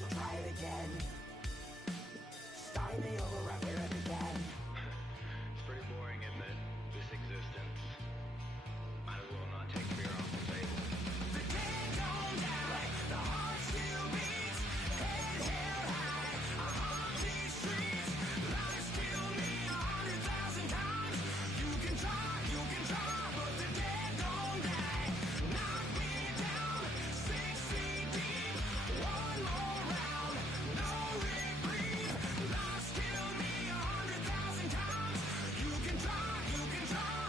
so try it again. Start me over right where it began. It's pretty boring, isn't it? This existence. Might as well not take fear off the table. The dead don't die, the heart still beats. Head held high, I haunt these streets. Lies kill me 100,000 times. You can try, but the dead don't die. Knock me down 6 feet deep. One more round, no reprieve. Lies kill me 100,000 times. You can try,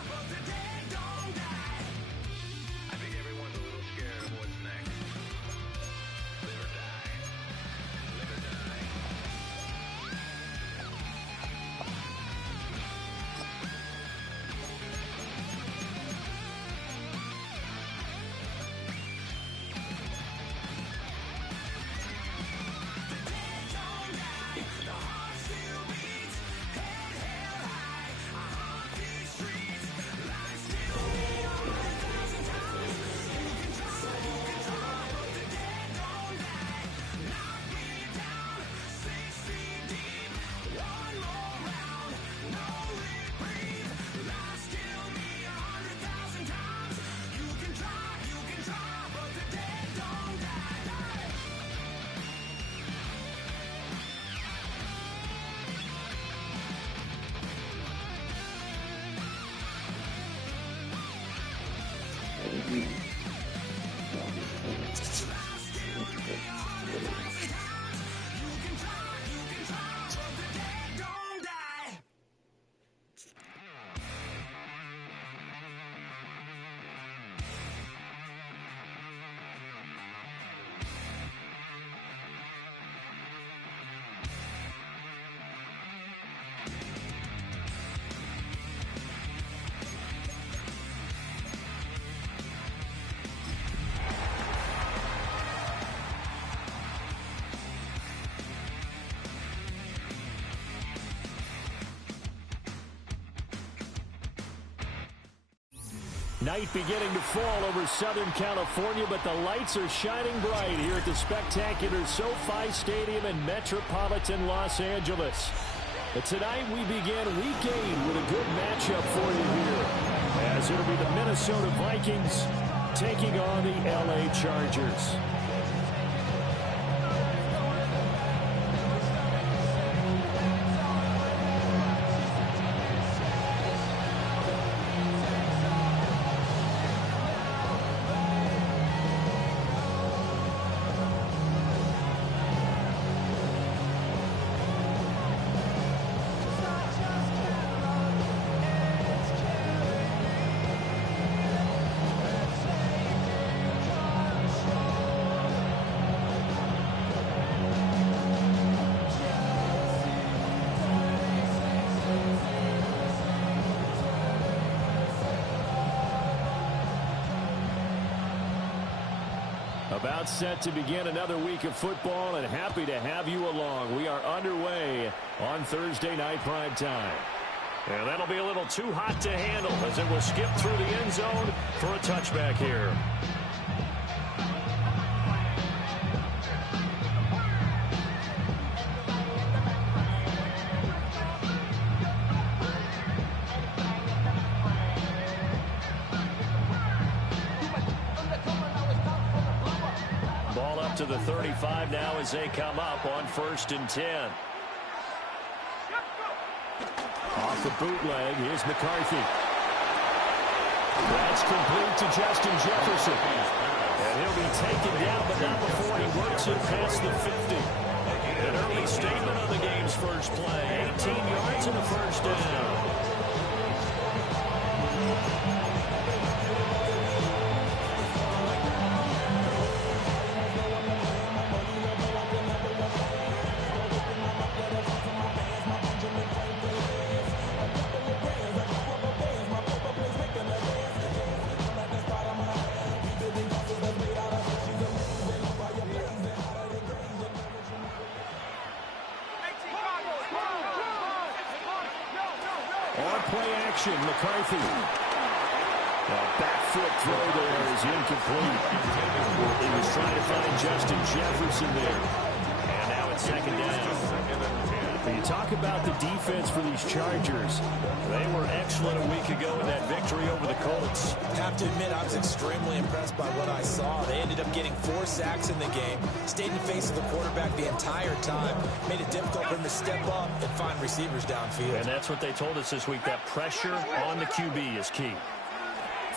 but the dead don't die. I think everyone's a little scared of what's next. Live or die. Live or die. Night beginning to fall over Southern California, but the lights are shining bright here at the spectacular SoFi Stadium in metropolitan Los Angeles. But tonight we begin Week 8 with a good matchup for you here, as it'll be the Minnesota Vikings taking on the LA Chargers. About set to begin another week of football, and happy to have you along. We are underway on Thursday night prime time. And that'll be a little too hot to handle as it will skip through the end zone for a touchback here. To the 35 now as they come up on 1st and 10. Off the bootleg, here's McCarthy. That's complete to Justin Jefferson. And he'll be taken down, but not before he works it past the 50. An early statement on the game's first play. 18 yards and a first down. McCarthy. Back foot throw there is incomplete. He was trying to find Justin Jefferson there. second down. When you talk about the defense for these Chargers, they were excellent a week ago in that victory over the Colts. I have to admit, I was extremely impressed by what I saw. They ended up getting 4 sacks in the game, stayed in the face of the quarterback the entire time, made it difficult for him to step up and find receivers downfield. And that's what they told us this week, that pressure on the QB is key.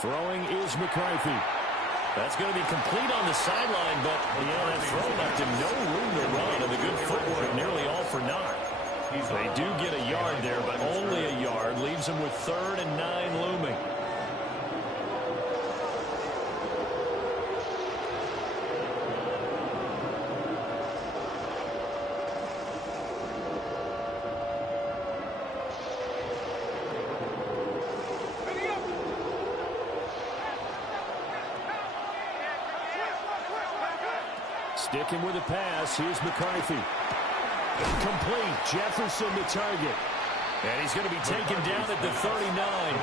Throwing is McCarthy. That's going to be complete on the sideline, but yeah, that throw left him no room to run, and the good footwork nearly all for naught. They do get a yard there, but only a yard. Leaves them with 3rd and 9 looming. Sticking with the pass, here's McCarthy. Complete, Jefferson the target. And he's going to be taken down at the 39,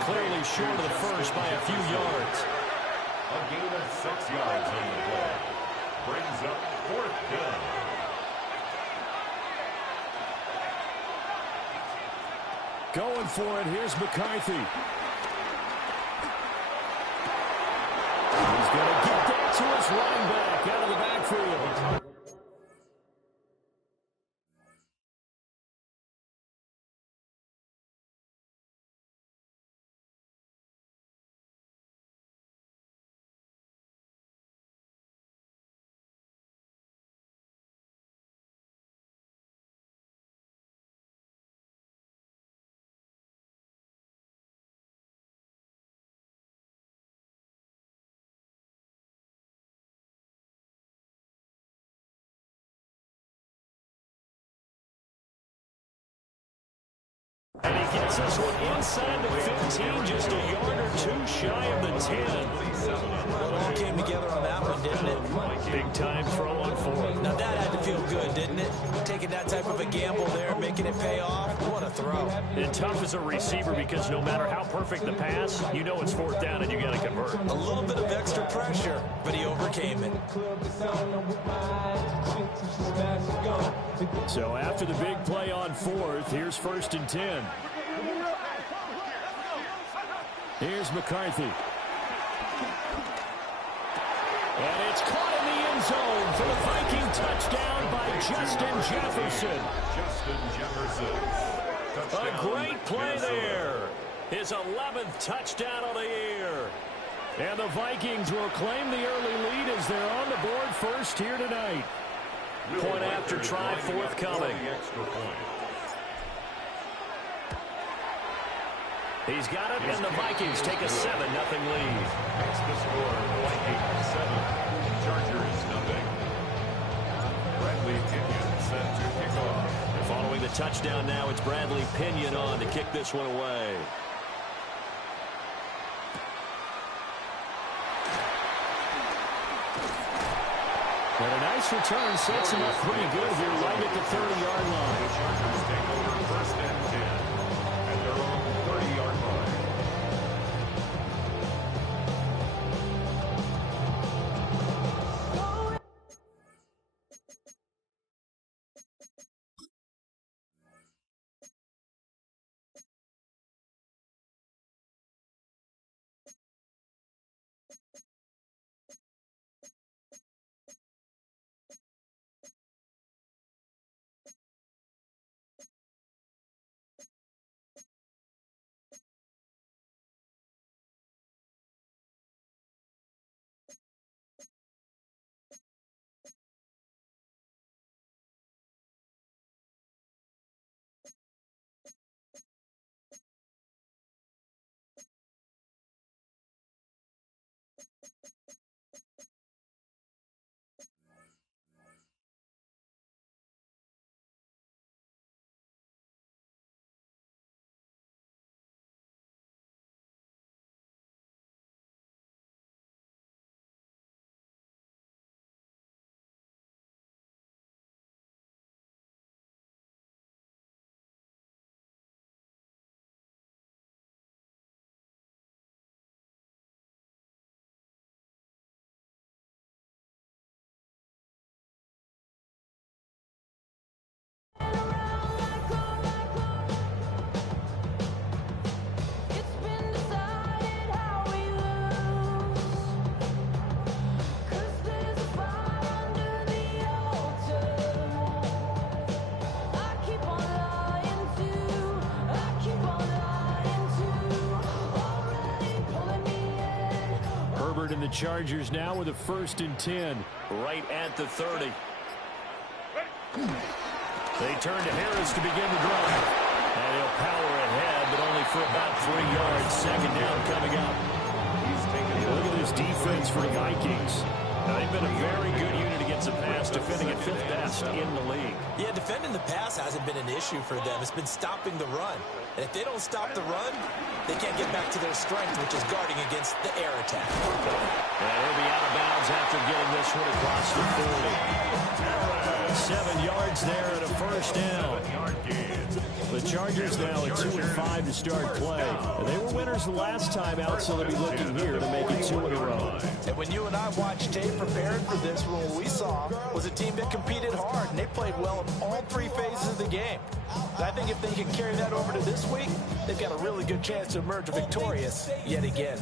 clearly short of the first by a few yards. A gain of 6 yards on the play. Brings up 4th down. Going for it, here's McCarthy. He's going to get that to his running back out of the backfield. And he gets this one inside the 15, just a yard or 2 shy of the 10. Well, it all came together on that one, didn't it? Big time throw on 4th. Now that had to feel good, didn't it? Taking that type of a gamble there, making it pay off. What a throw. And tough as a receiver because no matter how perfect the pass, you know it's 4th down and you got to convert. A little bit of extra pressure, but he overcame it. So after the big play on 4th, here's 1st and 10. Here's McCarthy. And it's caught in the end zone for the Viking touchdown by Justin Jefferson. Justin Jefferson. A great play there. His 11th touchdown of the year. And the Vikings will claim the early lead as they're on the board first here tonight. Point after try forthcoming. He's got it, and the Vikings take a 7-0 lead. Makes the score Vikings 7, Chargers nothing. Bradley Pinion set to kick off. And following the touchdown now, it's Bradley Pinion on to kick this one away. And a nice return sets him up pretty good here right at the 30-yard line. The Chargers take over 1st and 10 at their own 30-yard line. Chargers now with a 1st and 10. Right at the 30. They turn to Harris to begin the drive. And he'll power ahead, but only for about 3 yards. 2nd down coming up. Look at this defense for the Vikings. Now, they've been a very good unit against the pass, defending at 5th best in the league. Yeah, defending the pass hasn't been an issue for them. It's been stopping the run. And if they don't stop the run, they can't get back to their strength, which is guarding against the air attack. And he'll be out of bounds after getting this one across the 40. 7 yards there and a 1st down. The Chargers now at 2-5 to start play. And they were winners the last time out, so they'll be looking here to make it 2 in a row. And when you and I watched tape preparing for this, what we saw was a team that competed hard, and they played well in all 3 phases of the game. And I think if they can carry that over to this week, they've got a really good chance to emerge victorious yet again.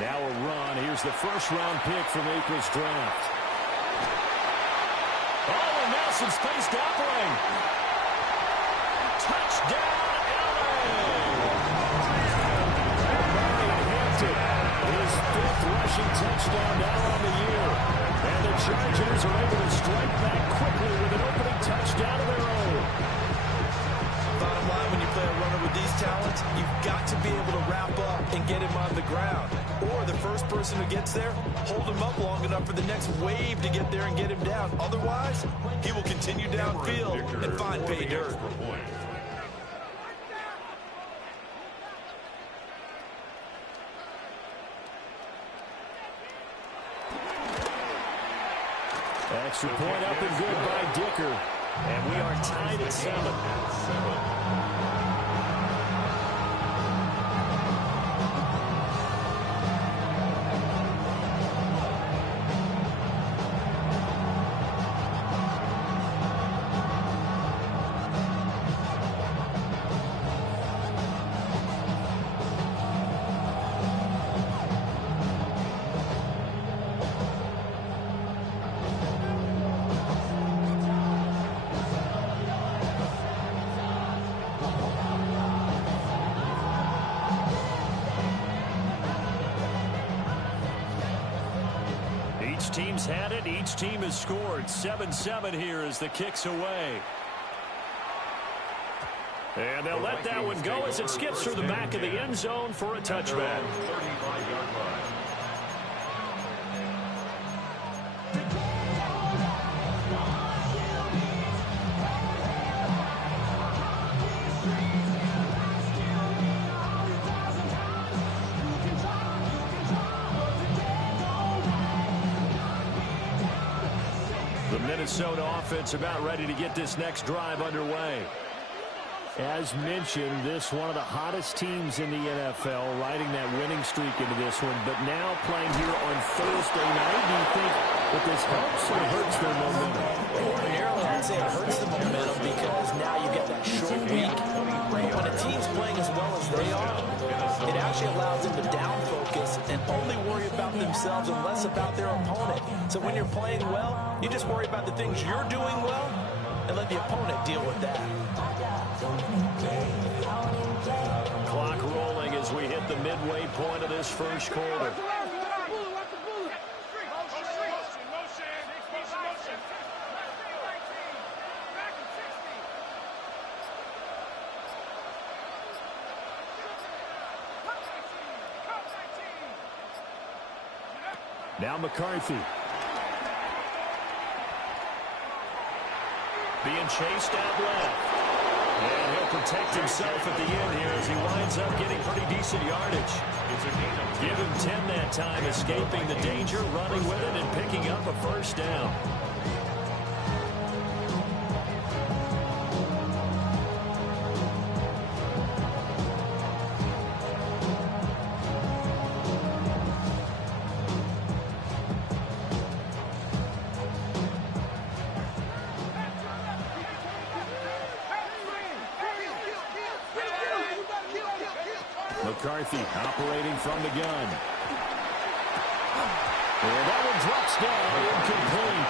Now a run. Here's the 1st-round pick from April's draft. Oh, and now some space doubling. Touchdown, LA! Hampton, his 5th rushing touchdown now on the year. And the Chargers are able to strike back quickly with an opening touchdown of their own. Bottom line, when you play a runner with these talents, you've got to be able to wrap up and get him on the ground. Or the first person who gets there, hold him up long enough for the next wave to get there and get him down. Otherwise, he will continue downfield and find pay dirt. Extra point up and good by Dicker. And we are tied at 7. Each team's had it. Each team has scored. 7-7 here as the kick's away. And they'll let that one go as it skips through the back of the end zone for a touchback. 35-yard line. The Minnesota offense about ready to get this next drive underway. As mentioned, this one of the hottest teams in the NFL, riding that winning streak into this one, but now playing here on Thursday night. Do you think that this helps or hurts their momentum? Ordinarily, I'd say it hurts the momentum because now you get that short week. When a team's playing as well as they are, it actually allows them to down focus and only worry about themselves and less about their opponent. So when you're playing well, you just worry about the things you're doing well and let the opponent deal with that. Clock rolling as we hit the midway point of this first quarter. Now McCarthy. Being chased out left. And he'll protect himself at the end here as he winds up getting pretty decent yardage. Give him 10 that time, escaping the danger, running with it, and picking up a 1st down. McCarthy operating from the gun. And that one drops down, incomplete.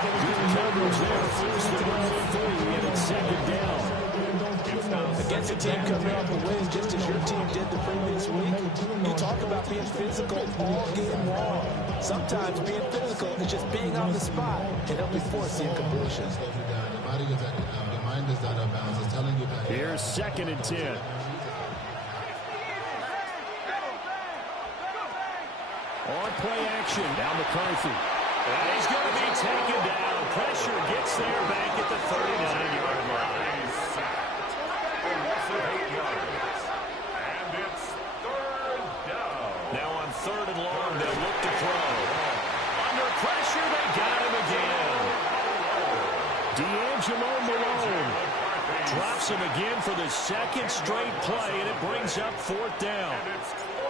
Good coverage there, forced the ball free, and it's second down. Against a team coming off a win, just as your team did the previous week, you talk about being physical all game long. Sometimes being physical is just being on the spot and helping force the incompletion. Here's 2nd and 10. On play action, now McCarthy. And he's going to be taken down. Pressure gets there back at the 39-yard line. And it's 3rd down. Now on 3rd and long, they'll look to throw. Under pressure, they got him again. D'Angelo Malone drops him again for the 2nd straight play, and it brings up 4th down.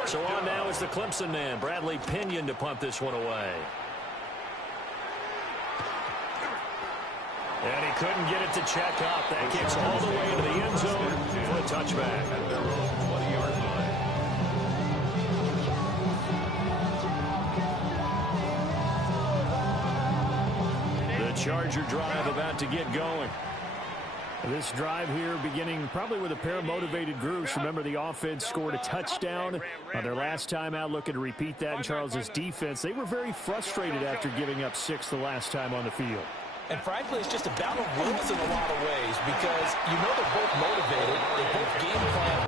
So on now is the Clemson man, Bradley Pinion, to punt this one away. And he couldn't get it to check up. That kicks all the way into the end zone for a touchback. At their own 20-yard line. The Charger drive about to get going. This drive here beginning probably with a pair of motivated groups. Remember, the offense scored a touchdown on their last time out, looking to repeat that in Charles's defense. They were very frustrated after giving up 6 the last time on the field. And frankly, it's just a battle of wills in a lot of ways because you know they're both motivated. They both game plan.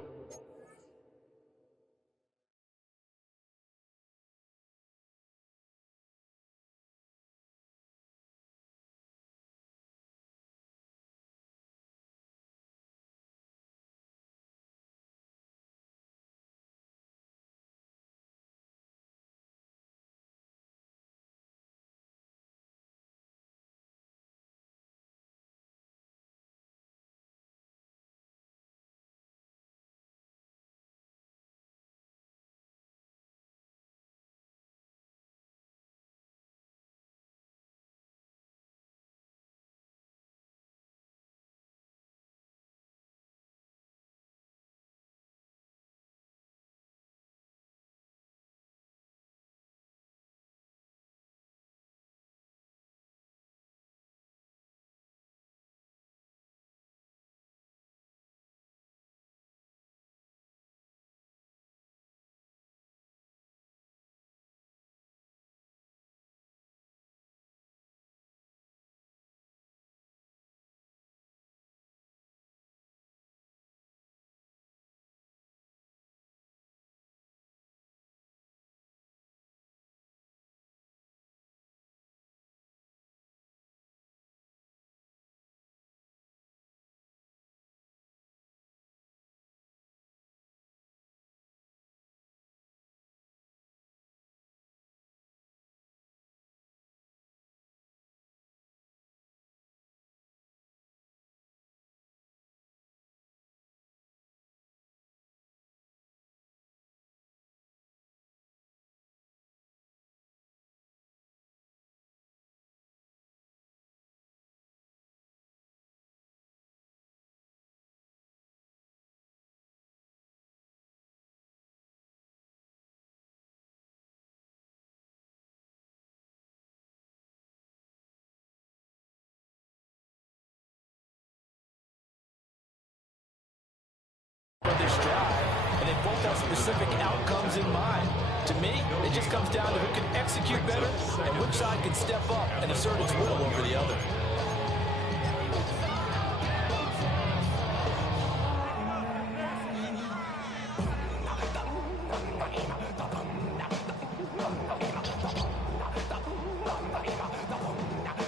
This drive, and they both have specific outcomes in mind. To me, it just comes down to who can execute better and which side can step up and assert its will over the other.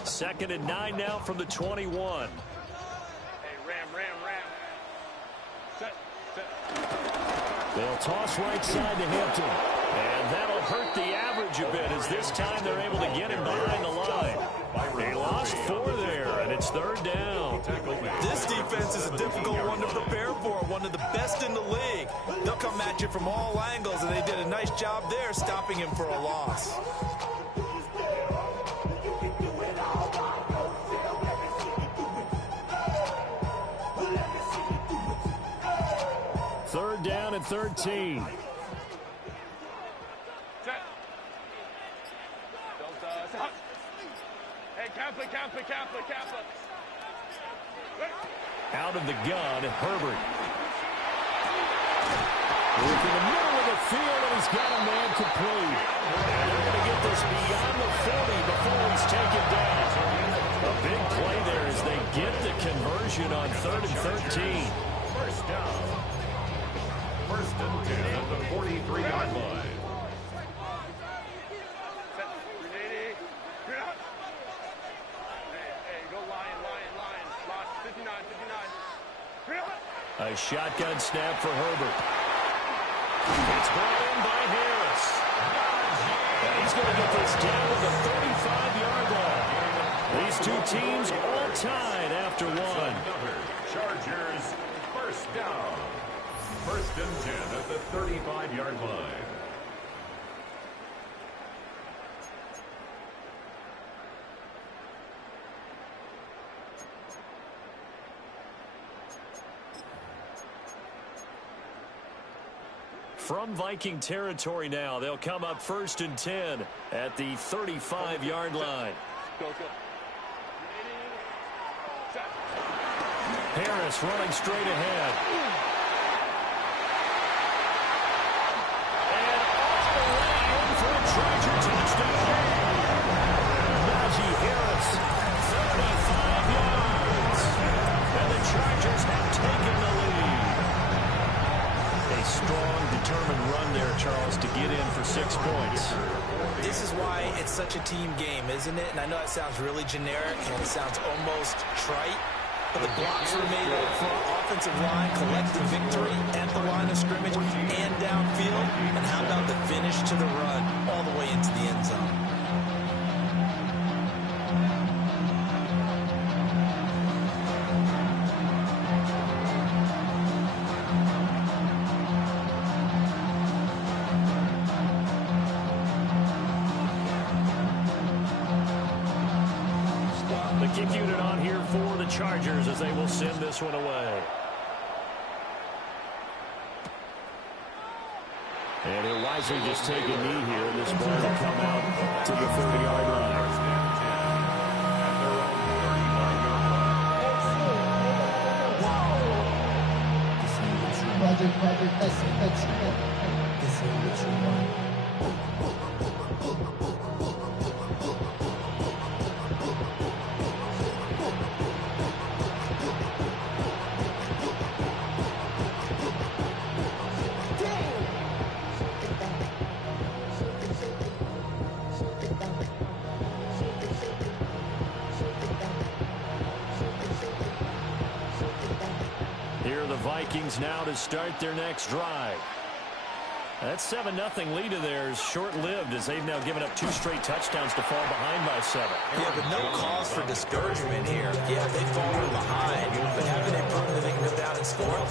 Second and 9 now from the 21. They'll toss right side to Hampton. And that'll hurt the average a bit as this time they're able to get him behind the line. They lost 4 there, and it's 3rd down. This defense is a difficult one to prepare for, one of the best in the league. They'll come at you from all angles, and they did a nice job there stopping him for a loss. Third down and 13. out of the gun, Herbert. Look in the middle of the field, and he's got a man complete. And they're going to get this beyond the 40 before he's taken down. A big play there as they get the conversion on 3rd and 13. First down. First and 10 at the 43-yard line. A shotgun snap for Herbert. It's brought in by Harris. And he's going to get this down to the 35-yard line. These two teams all tied after one. Chargers, first down. First and 10 at the 35-yard line. From Viking territory now, they'll come up 1st and 10 at the 35-yard line. Harris running straight ahead. And all the way in for a Charger touchdown. Najee Harris, 35 yards. And the Chargers have taken the lead. A strong, determined run there, Charles, to get in for 6 points. This is why it's such a team game, isn't it? And I know that sounds really generic and it sounds almost trite, but the blocks were made up front, offensive line, collective victory at the line of scrimmage and downfield. And how about the finish to the run all the way into the end zone? Kick unit on here for the Chargers as they will send this one away. And he'll wisely just take a knee here. This ball will come out to the 30-yard line. Vikings now to start their next drive. That 7-0 lead of theirs short-lived as they've now given up 2 straight touchdowns to fall behind by 7. Yeah, but no cause for discouragement here. Yeah, they've fallen behind, but haven't they proven that they can go down and score?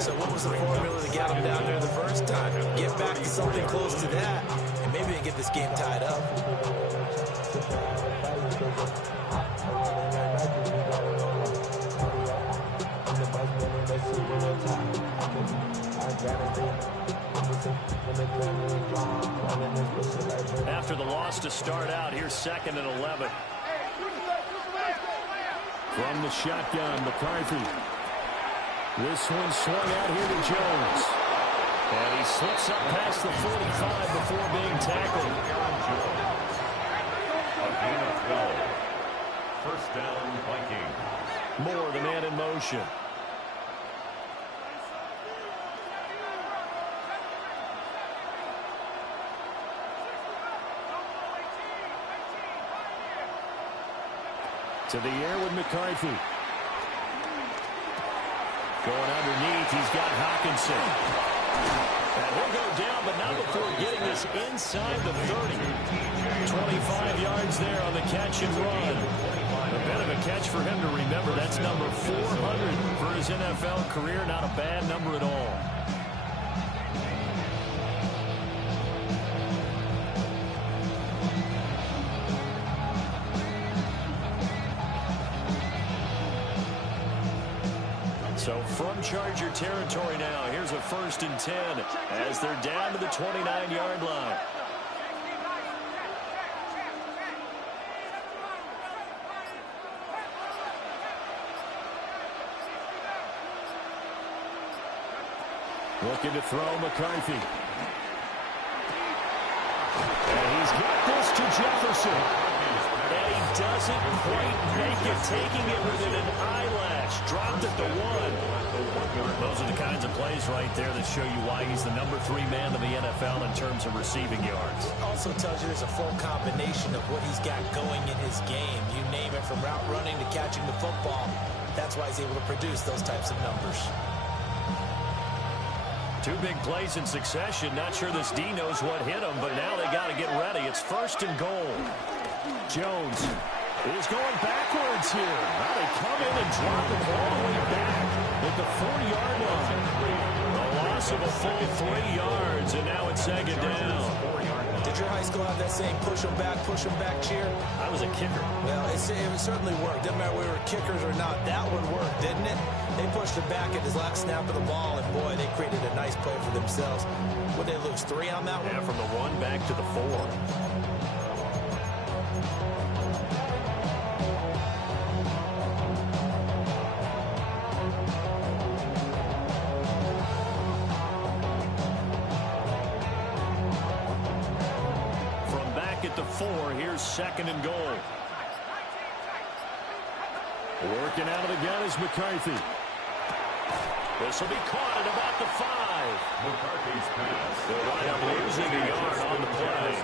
So what was the formula to get them down there the first time? Get back to something close to that, and maybe they get this game tied up. After the loss to start out, here's 2nd and 11. From the shotgun, McCarthy. This one swung out here to Jones. And he slips up past the 45 before being tackled. First down, Viking. Moore, the man in motion. To the air with McCarthy. Going underneath, he's got Hawkinson. And he'll go down, but not before getting this inside the 30. 25 yards there on the catch and run. A bit of a catch for him to remember. That's number 400 for his NFL career. Not a bad number at all. So from Charger territory now, here's a 1st and 10 as they're down to the 29-yard line. Looking to throw McCarthy. And he's got this to Jefferson. And he doesn't quite make it, taking it within an eyelash. Dropped at the 1. Those are the kinds of plays right there that show you why he's the number 3 man in the NFL in terms of receiving yards. Also tells you there's a full combination of what he's got going in his game. You name it, from route running to catching the football. That's why he's able to produce those types of numbers. 2 big plays in succession. Not sure this D knows what hit him, but now they got to get ready. It's 1st and goal. Jones is going backwards here. Now they come in and drop it all the way back at the 40-yard line. A loss of a full 3 yards, and now it's 2nd down. Did your high school have that same push them back cheer? I was a kicker. Well, it certainly worked. Didn't matter whether we were kickers or not. That one worked, didn't it? They pushed it back at his last snap of the ball, and boy, they created a nice play for themselves. Would they lose 3 on that one? Yeah, from the 1 back to the 4. At the 4, here's 2nd and goal. Working out of the gun is McCarthy. This will be caught at about the 5. McCarthy's pass. They'll wind up losing a yard on the play.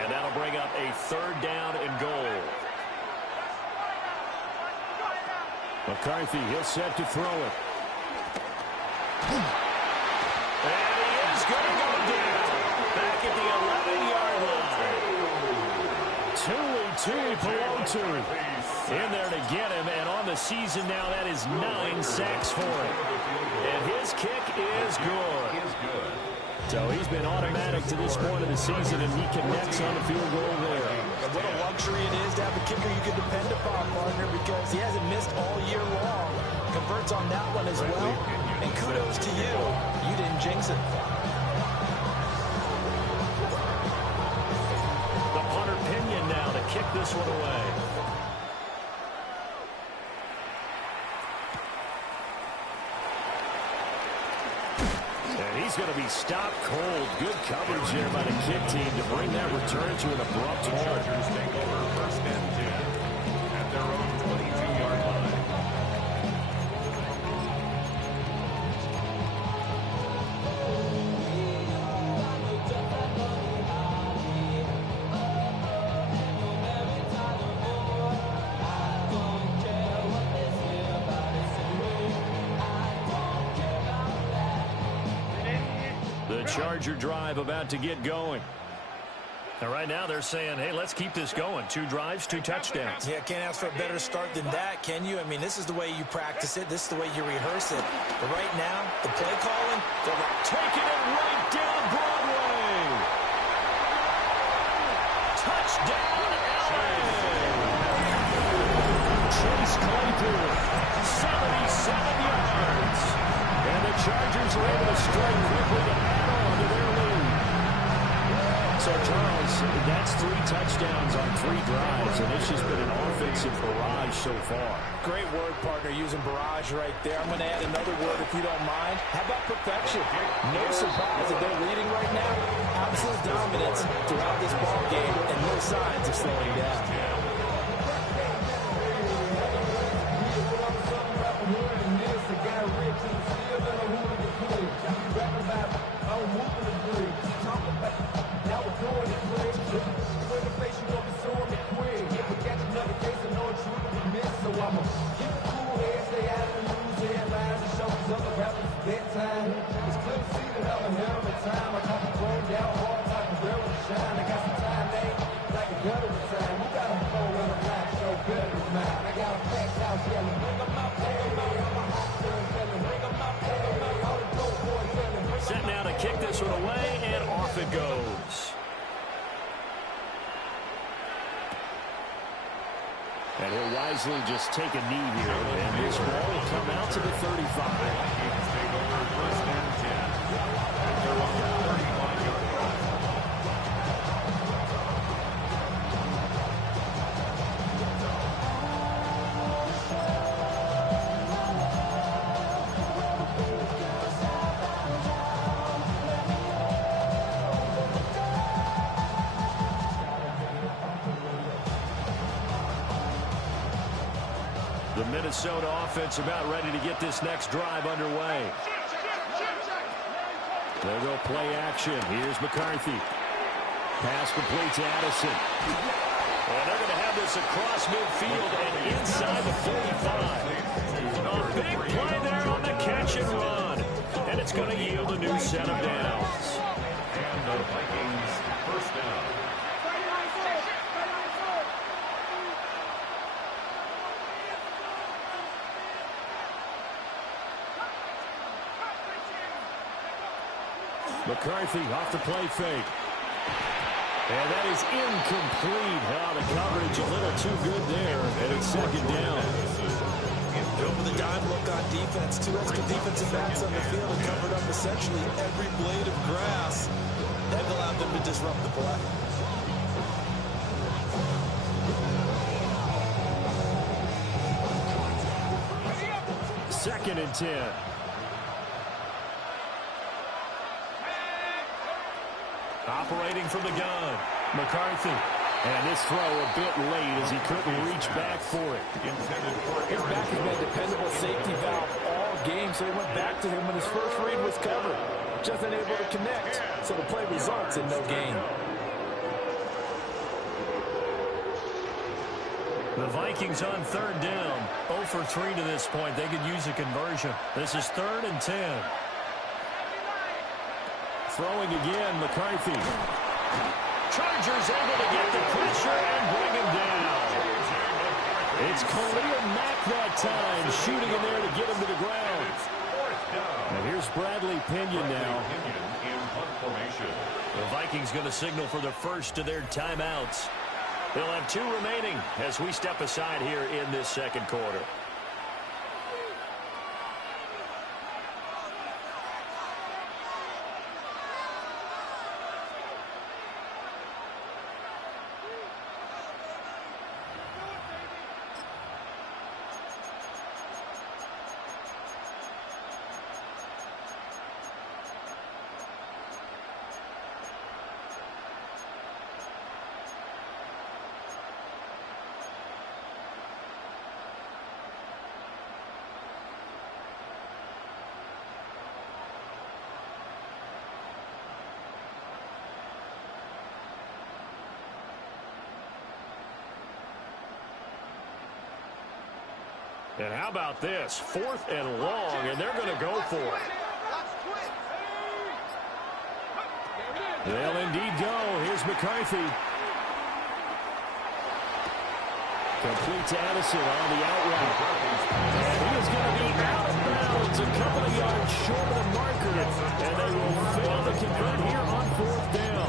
And that'll bring up a 3rd down and goal. McCarthy, he'll set to throw it. And he is going to go down. Back at the 11-yard line. Pelotto in there to get him, and on the season now, that is 9 sacks for him. And his kick is good. So he's been automatic to this point of the season, and he connects on the field goal there. And what a luxury it is to have a kicker you can depend upon, partner, because he hasn't missed all year long. Converts on that one as well, and kudos to you. You didn't jinx it. Now to kick this one away. And he's going to be stopped cold. Good coverage there by the kick team to bring that return to an abrupt halt. Chargers take over 1st and 10 at their own 22-yard line. Charger drive about to get going. And right now they're saying, hey, let's keep this going. 2 drives, 2 touchdowns. Yeah, can't ask for a better start than that, can you? I mean, this is the way you practice it. This is the way you rehearse it. But right now, the play calling, they're taking it right down Broadway. Touchdown, LA. Chase Claypool, 77 yards. And the Chargers are able to strike quickly to add on to their lead. So, Charles, that's 3 touchdowns on 3 drives, and it's just been an offensive barrage so far. Great word, partner, using barrage right there. I'm going to add another word if you don't mind. How about perfection? No surprise that they're leading right now. Absolute dominance throughout this ball game, and no signs of slowing down. Set now to kick this one away, and off it goes. And he'll wisely just take a knee here, and this ball will come out to the 35. Minnesota offense about ready to get this next drive underway. They'll go play action. Here's McCarthy. Pass complete to Addison. And they're going to have this across midfield and inside the 45. A big play there on the catch and run. And it's going to yield a new set of downs. And the Vikings first down. McCarthy off the play fake. And that is incomplete. The coverage a little too good there, and it's second down. Over the dime look on defense. Two extra defensive backs on the field and covered up essentially every blade of grass. That allowed them to disrupt the play. Second and 10. Operating from the gun, McCarthy. And this throw a bit late as he couldn't reach back for it. His back has been a dependable safety valve all game, so he went back to him when his first read was covered. Just unable to connect, so the play results in no gain. The Vikings on third down. 0 for 3 to this point. They could use a conversion. This is 3rd and 10. Throwing again, McCarthy. Chargers able to get the pressure and bring him down. It's Khalil Mack that time, shooting in there to get him to the ground. And here's Bradley Pinion now. The Vikings going to signal for the first of their timeouts. They'll have 2 remaining as we step aside here in this second quarter. And how about this? 4th and long, and they're going to go for it. They'll indeed go. Here's McCarthy. Complete to Addison on the out route. And he is going to be out of bounds a couple of yards short of the marker. And they will fail to convert here on 4th down.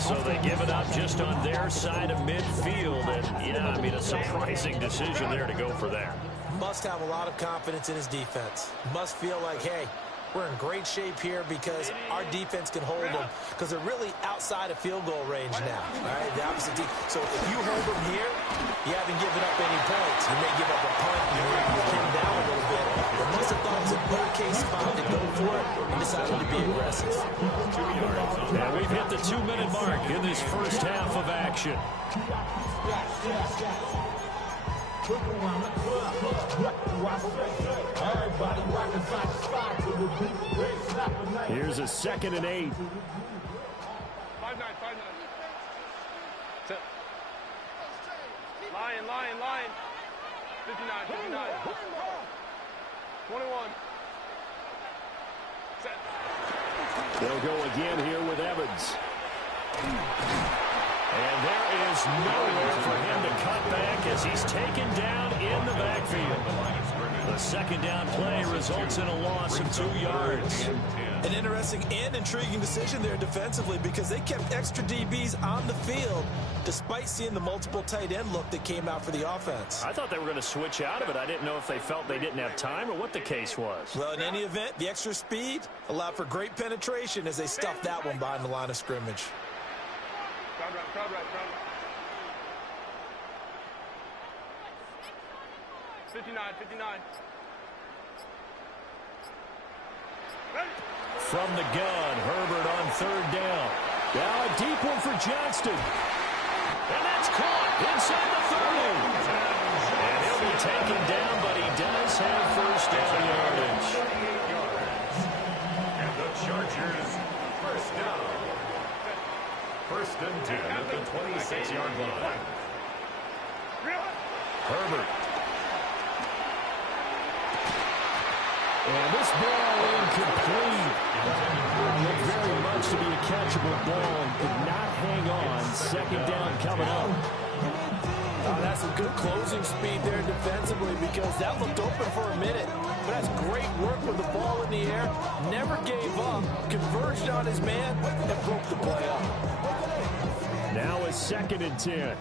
So they give it up just on their side of midfield. And, yeah, I mean, a surprising decision there to go for that. Must have a lot of confidence in his defense. Must feel like, hey, we're in great shape here because our defense can hold them because they're really outside of field goal range now. All right, the opposite team. So if you hold them here, you haven't given up any points. You may give up a punt, you're pinned down a little bit. But must have thought it was an okay spot to go for it and decided to be aggressive. And we've hit the 2-minute mark in this first half of action. Here's a 2nd and 8. 5-9. Set. Lion. 59. 21. Set. They'll go again here with Evans. And there is nowhere for him to cut back as he's taken down in the backfield. The 2nd down play results in a loss of 2 yards. An interesting and intriguing decision there defensively because they kept extra DBs on the field despite seeing the multiple tight end look that came out for the offense. I thought they were going to switch out of it. I didn't know if they felt they didn't have time or what the case was. Well, in any event, the extra speed allowed for great penetration as they stuffed that one behind the line of scrimmage. Crowd right. 59. Ready. From the gun, Herbert on 3rd down. Now a deep one for Johnston. And that's caught inside the 30. And he'll be taken down, but he does have first down yardage. 28 yards. And the Chargers, first down. First and 10 at the 26-yard line. Herbert. And this ball incomplete. Looked very much to be a catchable ball and could not hang on. Second down coming up. Oh, that's some good closing speed there defensively because that looked open for a minute. But that's great work with the ball in the air. Never gave up. Converged on his man and broke the play up. Now a second and 10.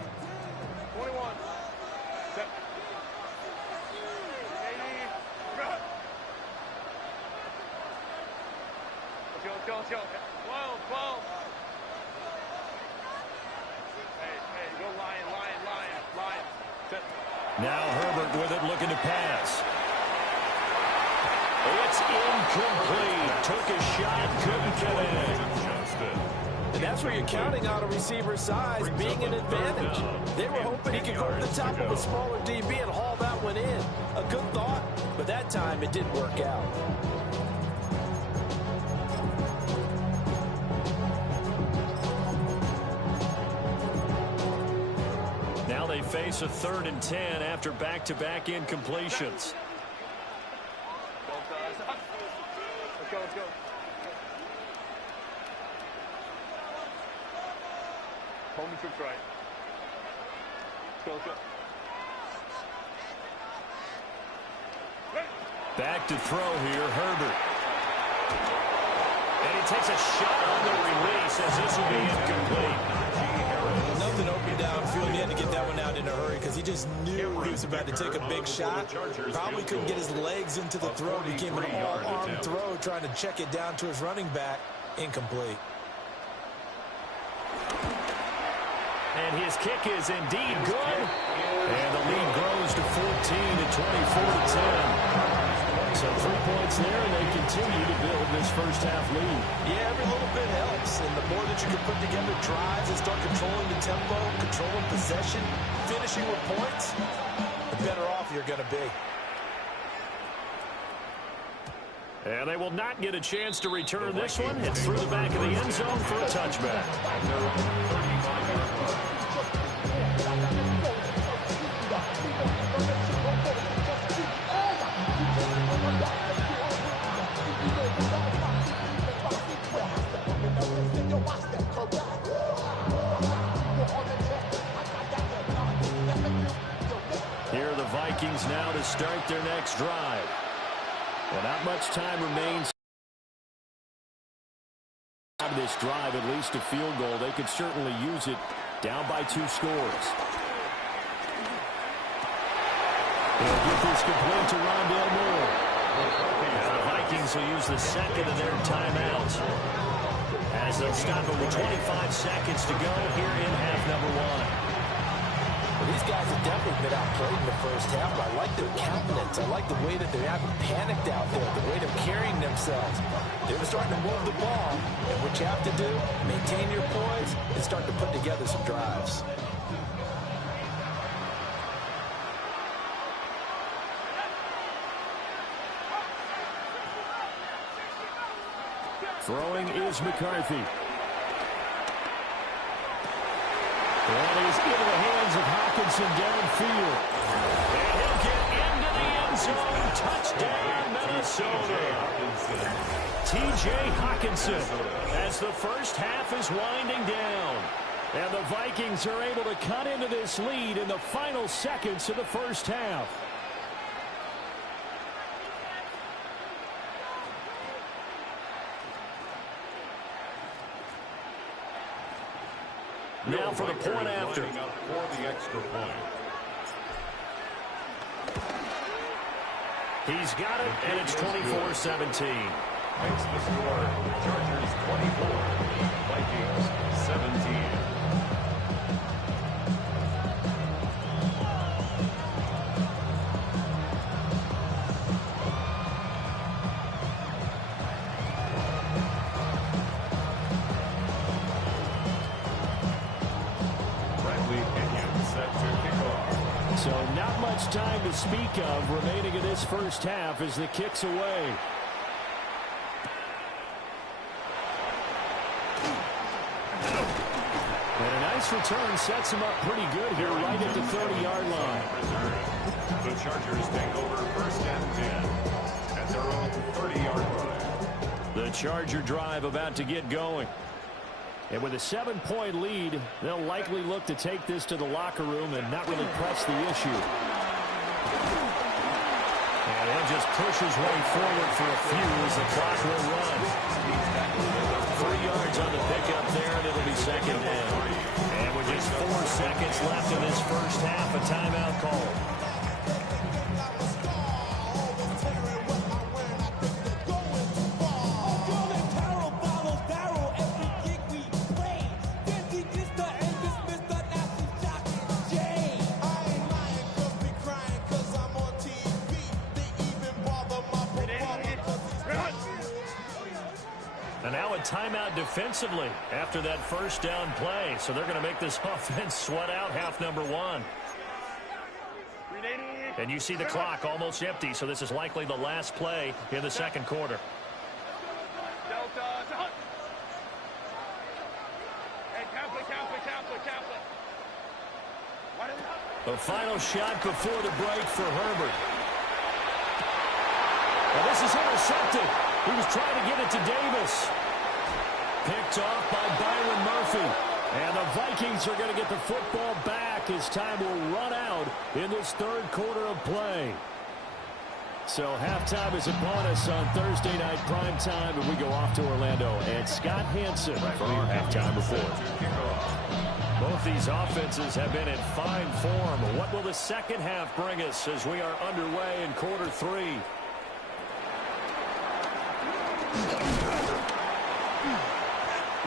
21. Set. 80. Let's go. 12. Hey, go Lion. Set. Now Herbert with it, looking to pass. It's incomplete. Took a shot, couldn't get in. And that's where you're counting on a receiver's size being an advantage. They were hoping he could go to the top of a smaller DB and haul that one in. A good thought, but that time it didn't work out. Now they face a 3rd and 10 after back-to-back incompletions. Let's go. Home and trips right. Let's go. Back to throw here, Herbert. And he takes a shot on the release as this will be incomplete. Nothing open downfield. He had to get that one out in a hurry because he just knew he was about to take a big shot. Probably couldn't get his legs into the throw. Became an all-arm throw trying to check it down to his running back. Incomplete. And his kick is indeed good. And the lead grows to 14 at 24-10. So 3 points there, and they continue to build this first half lead. Yeah, every little bit helps. And the more that you can put together drives and start controlling the tempo, controlling possession, finishing with points, the better off you're going to be. And they will not get a chance to return this one. It's through the back of the end zone for a touchback. Here are the Vikings now to start their next drive. Well, not much time remains out of this drive, at least a field goal. They could certainly use it down by 2 scores. They'll get this complete to Rondale Moore. Now the Vikings will use the second of their timeouts as they'll stop it with 25 seconds to go here in half number 1. Well, these guys have definitely been outplayed in the first half, but I like their countenance. I like the way that they haven't panicked out there, the way they're carrying themselves. They're starting to move the ball, and what you have to do, maintain your poise and start to put together some drives. Throwing is McCarthy. And he's into the hands of Hockenson downfield. And he'll get into the end zone. Touchdown, Minnesota. T.J. Hockenson as the first half is winding down. And the Vikings are able to cut into this lead in the final seconds of the first half. Now for the point after. For the extra point. He's got it, and it's 24-17. Makes the score Chargers 24, Vikings 17. So now not much time to speak of remaining in this first half as the kick's away. And a nice return sets him up pretty good here right at the 30-yard line. The Chargers take over 1st and 10 at their own 30-yard line. The Charger drive about to get going. And with a 7-point lead, they'll likely look to take this to the locker room and not really press the issue. And he'll just push his way forward for a few as the clock will run. 3 yards on the pickup there, and it'll be second down. And with just 4 seconds left in this first half, a timeout call. And now a timeout defensively after that first down play. So they're going to make this offense sweat out half number 1. And you see the clock almost empty, so this is likely the last play in the second quarter. A final shot before the break for Herbert. Well, this is intercepted. He was trying to get it to Davis. Picked off by Byron Murphy. And the Vikings are going to get the football back as time will run out in this third quarter of play. So halftime is upon us on Thursday night primetime, and we go off to Orlando. And Scott Hansen for our halftime report. Both these offenses have been in fine form. What will the second half bring us as we are underway in quarter 3?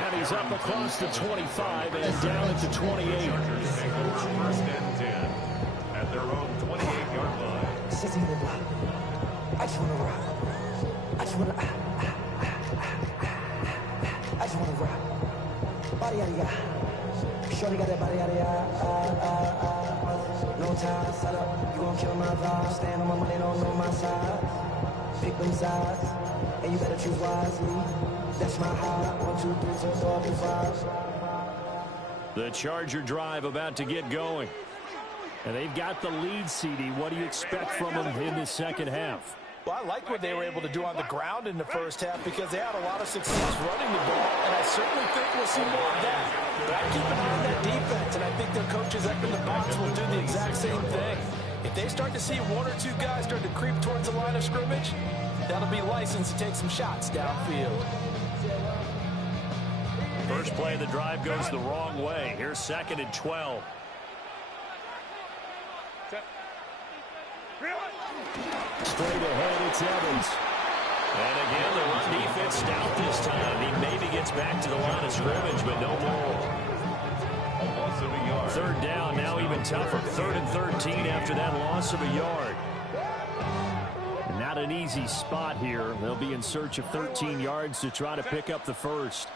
And he's up across the 25 and down at the 28. Chargers take over 1st and 10 at their own 28-yard line. I just want to rock. I just want to rock. Body yada yada. Shorty got that body yada yada. No time, set up. You gon' kill my vibe. Stand on my money, don't know my side. Pick them sides, and you better choose wisely. That's my high. 1, 2, 3, 4, 5. The Charger drive about to get going. And they've got the lead, CD. What do you expect from them in the second half? Well, I like what they were able to do on the ground in the first half because they had a lot of success running the ball, and I certainly think we'll see more of that. But I keep an eye on that defense, and I think their coaches up in the box will do the exact same thing. If they start to see 1 or 2 guys start to creep towards the line of scrimmage, that'll be license to take some shots downfield. First play of the drive goes the wrong way. Here's 2nd and 12. Straight ahead, it's Evans. And again, the run defense stout this time. He maybe gets back to the line of scrimmage, but no more. 3rd down, now even tougher. 3rd and 13 after that loss of a yard. Not an easy spot here. They'll be in search of 13 yards to try to pick up the first.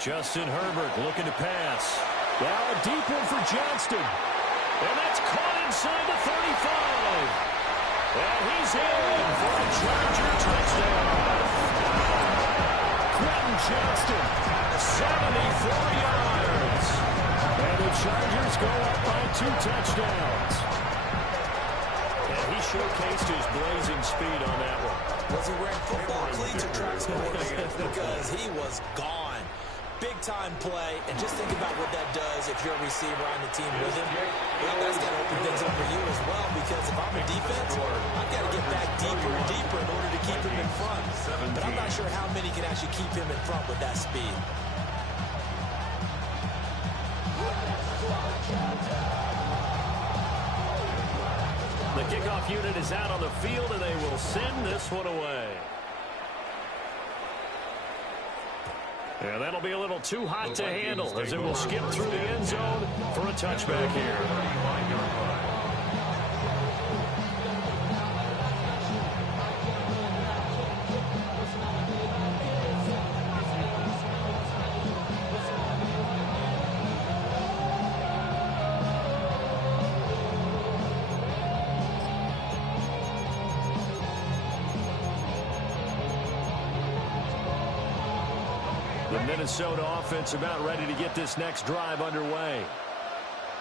Justin Herbert looking to pass. Now a deep one for Johnston. And that's caught inside the 35. And he's in for a Charger touchdown. Quentin Johnston, 74 yards. And the Chargers go up by 2 touchdowns. And he showcased his blazing speed on that one. Was he wearing football cleats or track sports? Because he was gone. Big-time play, and just think about what that does if you're a receiver on the team with him. Well, that's got to open things up for you as well, because if I'm a defense, I've got to get back deeper and deeper in order to keep him in front. But I'm not sure how many can actually keep him in front with that speed. The kickoff unit is out on the field, and they will send this one away. Yeah, that'll be a little too hot to handle as it will skip through the end zone for a touchback here. Minnesota offense about ready to get this next drive underway.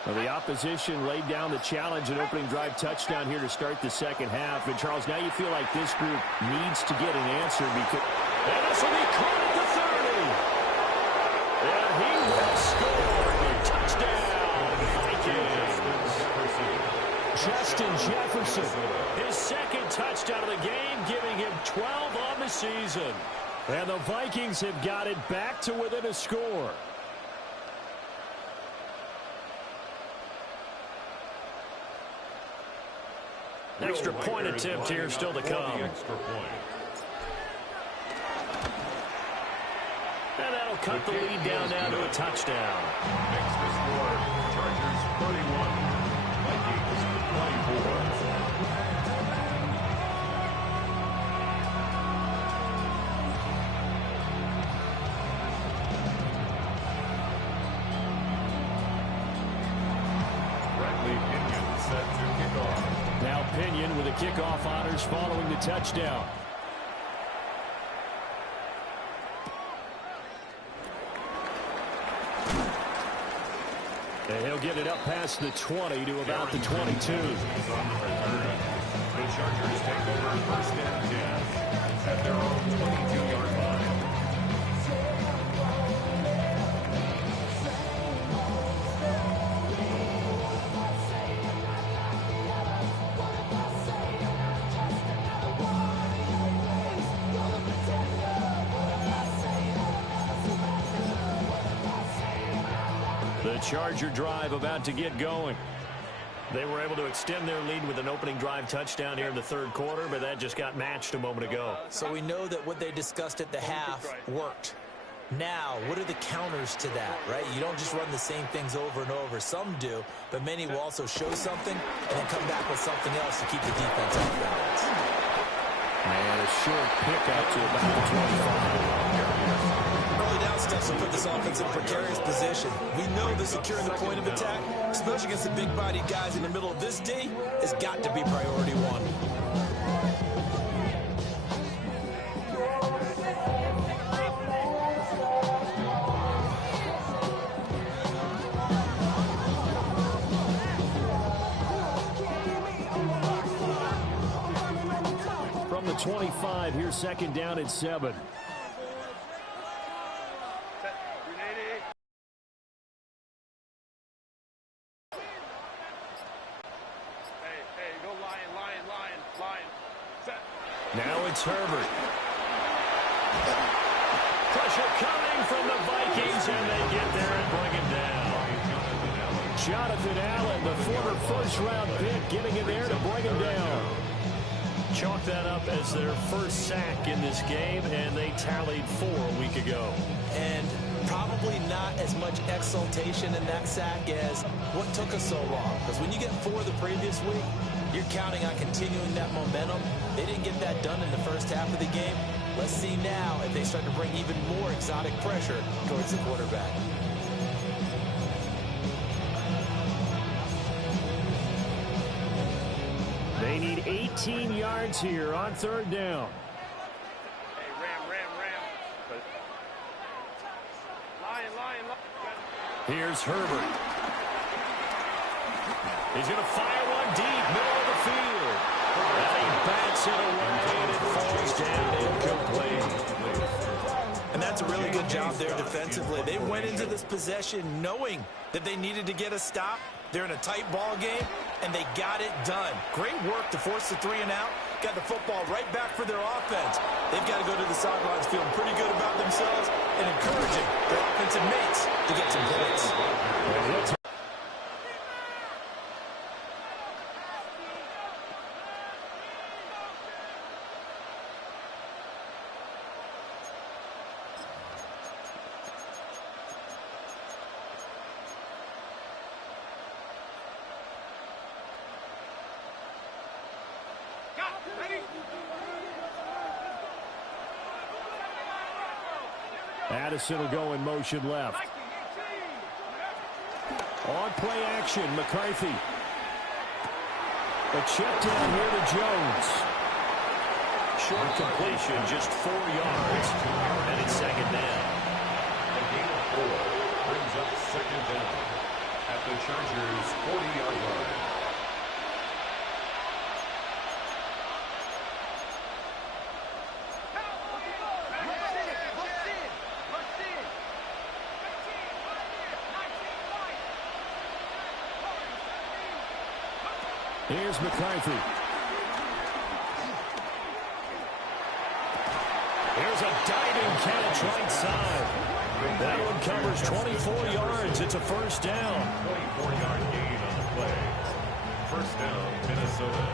Well, the opposition laid down the challenge and opening drive touchdown here to start the second half. And, Charles, now you feel like this group needs to get an answer because... And this will be caught at the 30. And he will score. Touchdown, Vikings. Justin Jefferson, his second touchdown of the game, giving him 12 on the season. And the Vikings have got it back to within a score. Extra point attempt here still to come. And that'll cut the lead down now to a touchdown. Extra score, Chargers 31, Vikings 24. Pinion with the kickoff honors following the touchdown. And he'll get it up past the 20 to about the 22. On the return, the Chargers take over first and 10 at their own 22-yard line. Charger drive about to get going. They were able to extend their lead with an opening drive touchdown here in the third quarter, but that just got matched a moment ago. So we know that what they discussed at the half worked. Now, what are the counters to that, right? You don't just run the same things over and over. Some do, but many will also show something and then come back with something else to keep the defense off balance. And a short pickup to about the 25. Early down steps will put this offense in precarious position. We know that securing the point of attack, especially against the big-bodied guys in the middle of this D, has got to be priority one. From the 25, here's second down at 7. Now it's Herbert. Pressure coming from the Vikings, and they get there and bring him down. Jonathan Allen, the former first-round pick, getting in there to bring him down. Chalk that up as their first sack in this game, and they tallied 4 a week ago. And probably not as much exultation in that sack as what took us so long. Because when you get 4 the previous week, you're counting on continuing that momentum. They didn't get that done in the first half of the game. Let's see now if they start to bring even more exotic pressure towards the quarterback. They need 18 yards here on third down. Here's Herbert. He's going to fire one deep, middle of the field. And he backs it away, and it falls down incomplete. And that's a really good job there defensively. They went into this possession knowing that they needed to get a stop. They're in a tight ball game, and they got it done. Great work to force the 3 and out. Got the football right back for their offense. They've got to go to the sidelines feeling pretty good about themselves and encouraging their offensive mates to get some points. Addison will go in motion left. On play action, McCarthy. A check down here to Jones. Short completion, just 4 yards, and it's second down. Chargers' 40-yard line. Here's McCarthy. Here's a diving catch right side. That one covers 24 yards. It's a first down. 24-yard gain on the play. First down, Minnesota.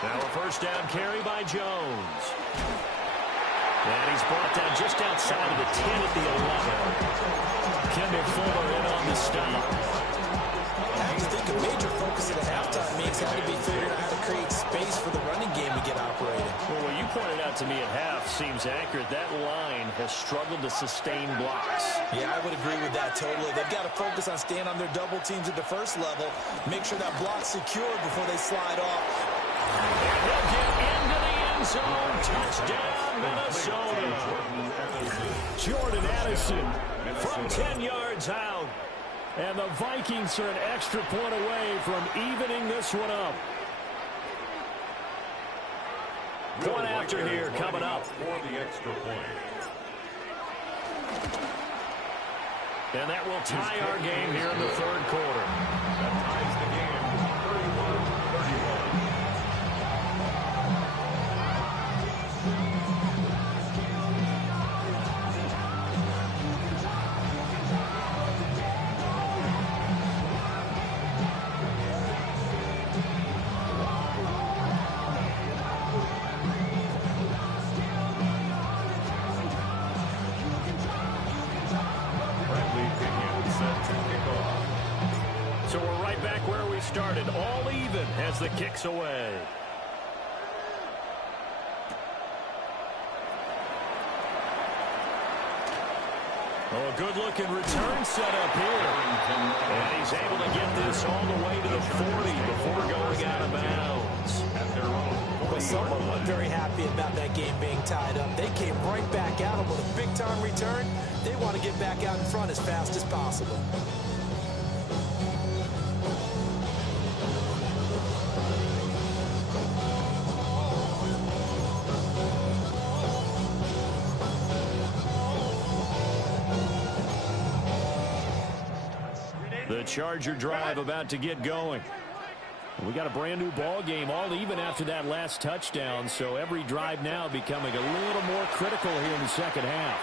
Now a first down carry by Jones. And he's brought down just outside of the 10 at the 11. Kendall Fuller in on the stop. I think a major focus of the halftime means how to be figuring out how to create space for the running game to get operated. Well, what you pointed out to me at half seems accurate. That line has struggled to sustain blocks. Yeah, I would agree with that totally. They've got to focus on staying on their double teams at the first level, make sure that block's secured before they slide off. And he'll get into the end zone. Touchdown, Minnesota. Jordan Addison from 10 yards out. And the Vikings are an extra point away from evening this one up. One after here coming up. For the extra point. And that will tie our game here in the third quarter. That ties the game 31-31. So we're right back where we started, all even as the kick's away. Oh, a good-looking return set up here. And he's able to get this all the way to the 40 before going out of bounds. Well, someone was very happy about that game being tied up. They came right back at him with a big-time return. They want to get back out in front as fast as possible. The Charger drive about to get going. We got a brand new ball game, all even after that last touchdown, so every drive now becoming a little more critical here in the second half.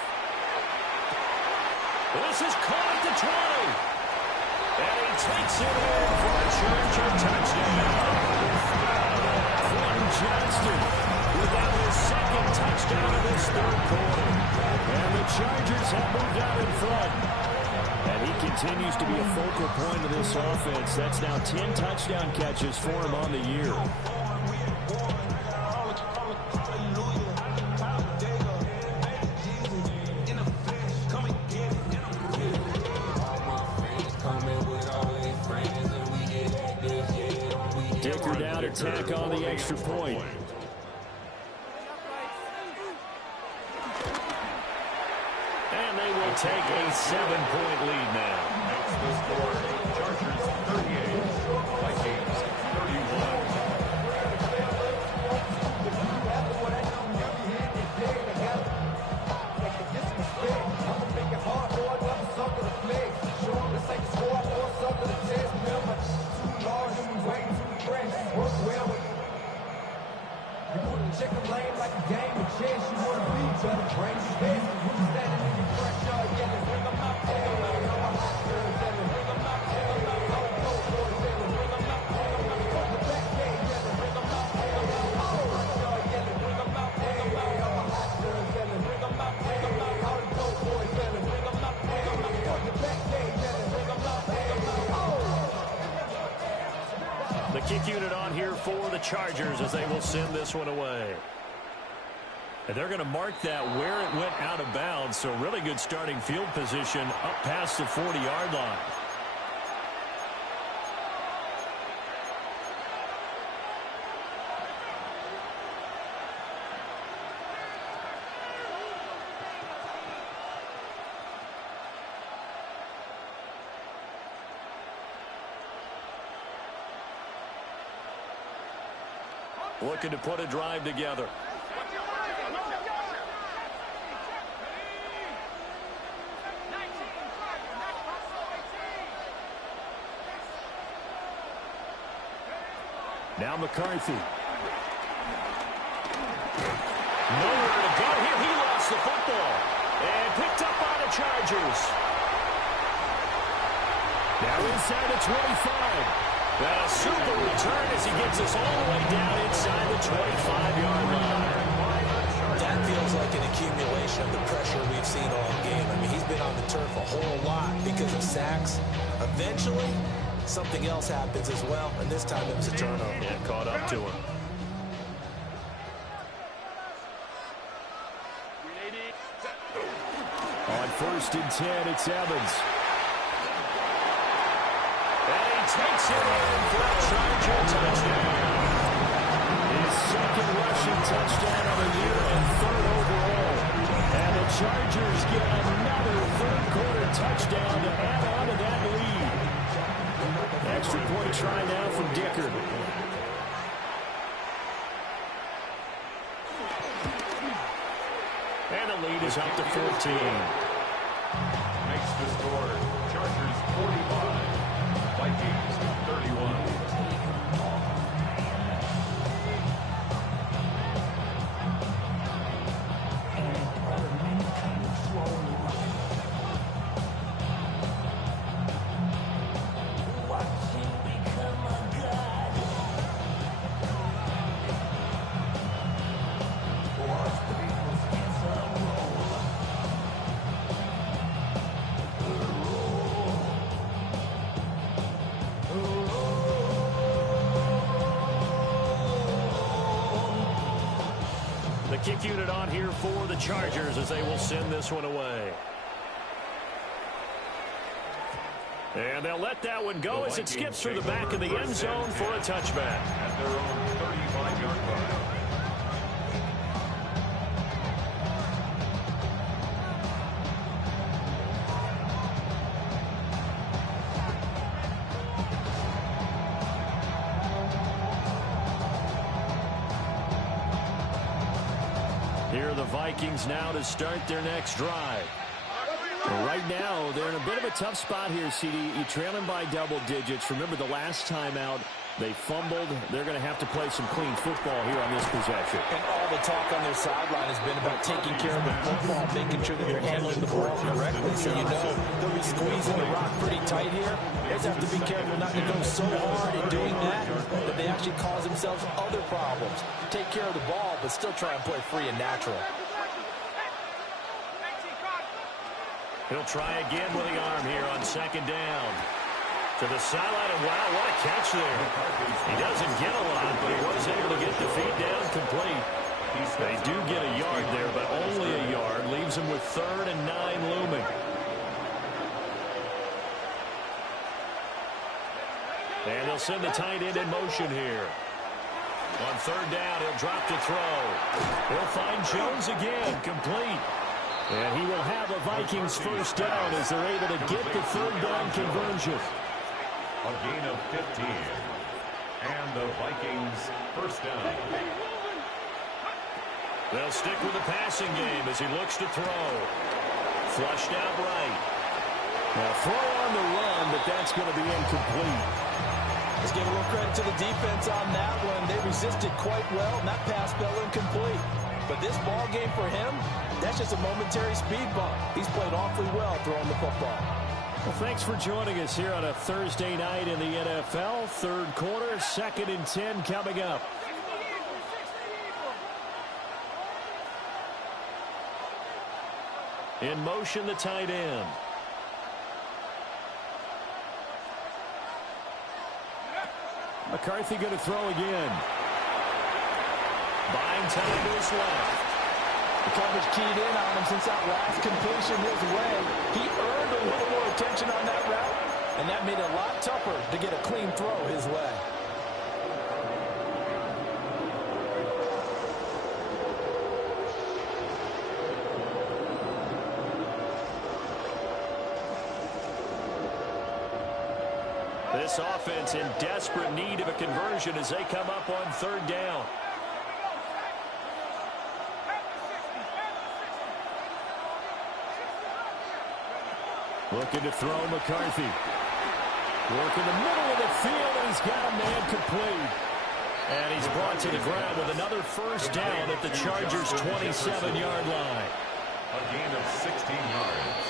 This is caught at the 20. And he takes it in for a Charger touchdown. Quentin Johnston without his second touchdown of this third quarter. And the Chargers have moved out in front. And he continues to be a focal point of this offense. That's now 10 touchdown catches for him on the year. Dicker down to tack on the extra point. And they will take a 7-point lead now. Makes the score. Chargers 38, Vikings 31. Chicken lane like a game of chess. You want to be better, bring the best. Who's standing in your front yard yelling, bring them out there. Bring them out kick unit on here for the Chargers as they will send this one away. And they're going to mark that where it went out of bounds, so really good starting field position up past the 40-yard line. Looking to put a drive together. Now McCarthy. Nowhere to go here. He lost the football. And picked up by the Chargers. Now inside the 25. And a super return as he gets us all the way down inside the 25-yard line. That feels like an accumulation of the pressure we've seen all game. I mean, he's been on the turf a whole lot because of sacks. Eventually, something else happens as well, and this time it was a turnover. Yeah, caught up to him. On 1st and 10, it's Evans. And he takes it in for a Charger touchdown. His second rushing touchdown of the year and 3rd overall. And the Chargers get another 3rd-quarter touchdown to add on to that lead. Extra point try now from Dicker. And the lead is up to 14. Makes the score Chargers 45, Vikings 31. The kick unit on here for the Chargers as they will send this one away. And they'll let that one go as it skips through the back of the end zone for a touchback. At their own 35-yard line. Here are the Vikings now to start their next drive. Well, right now, they're in a bit of a tough spot here, CD. You're trailing by double digits. Remember the last time out, they fumbled. They're going to have to play some clean football here on this possession. And all the talk on their sideline has been about taking care of the football, making sure that they're handling the ball correctly. So you know they'll be squeezing the rock pretty tight here. They just have to be careful not to go so hard in doing that that they actually cause themselves other problems. Take care of the ball, but still try and play free and natural. He'll try again with the arm here on 2nd down. To the sideline, and wow, what a catch there. He doesn't get a lot, but he was able to get the feet down complete. They do get a yard there, but only a yard. Leaves him with 3rd and 9 looming. And they'll send the tight end in motion here. On 3rd down, he'll drop to throw. He'll find Jones again, complete. And he will have a Vikings 1st down as they're able to get the 3rd down conversion. A gain of 15. And the Vikings 1st down. They'll stick with the passing game as he looks to throw. Flushed out right. Now throw on the run, but that's going to be incomplete. Let's give a little credit to the defense on that one. They resisted quite well, and that pass fell incomplete. But this ball game for him, that's just a momentary speed bump. He's played awfully well throwing the football. Well, thanks for joining us here on a Thursday night in the NFL. 3rd quarter, 2nd and 10 coming up. In motion, the tight end. McCarthy going to throw again. Buying time to his left. The coverage keyed in on him since that last completion his way. He earned a little more attention on that route, and that made it a lot tougher to get a clean throw his way. This offense in desperate need of a conversion as they come up on third down. Looking to throw McCarthy. Work in the middle of the field, and he's got a man complete. And he's brought to the ground with another first down at the Chargers' 27-yard line. A gain of 16 yards.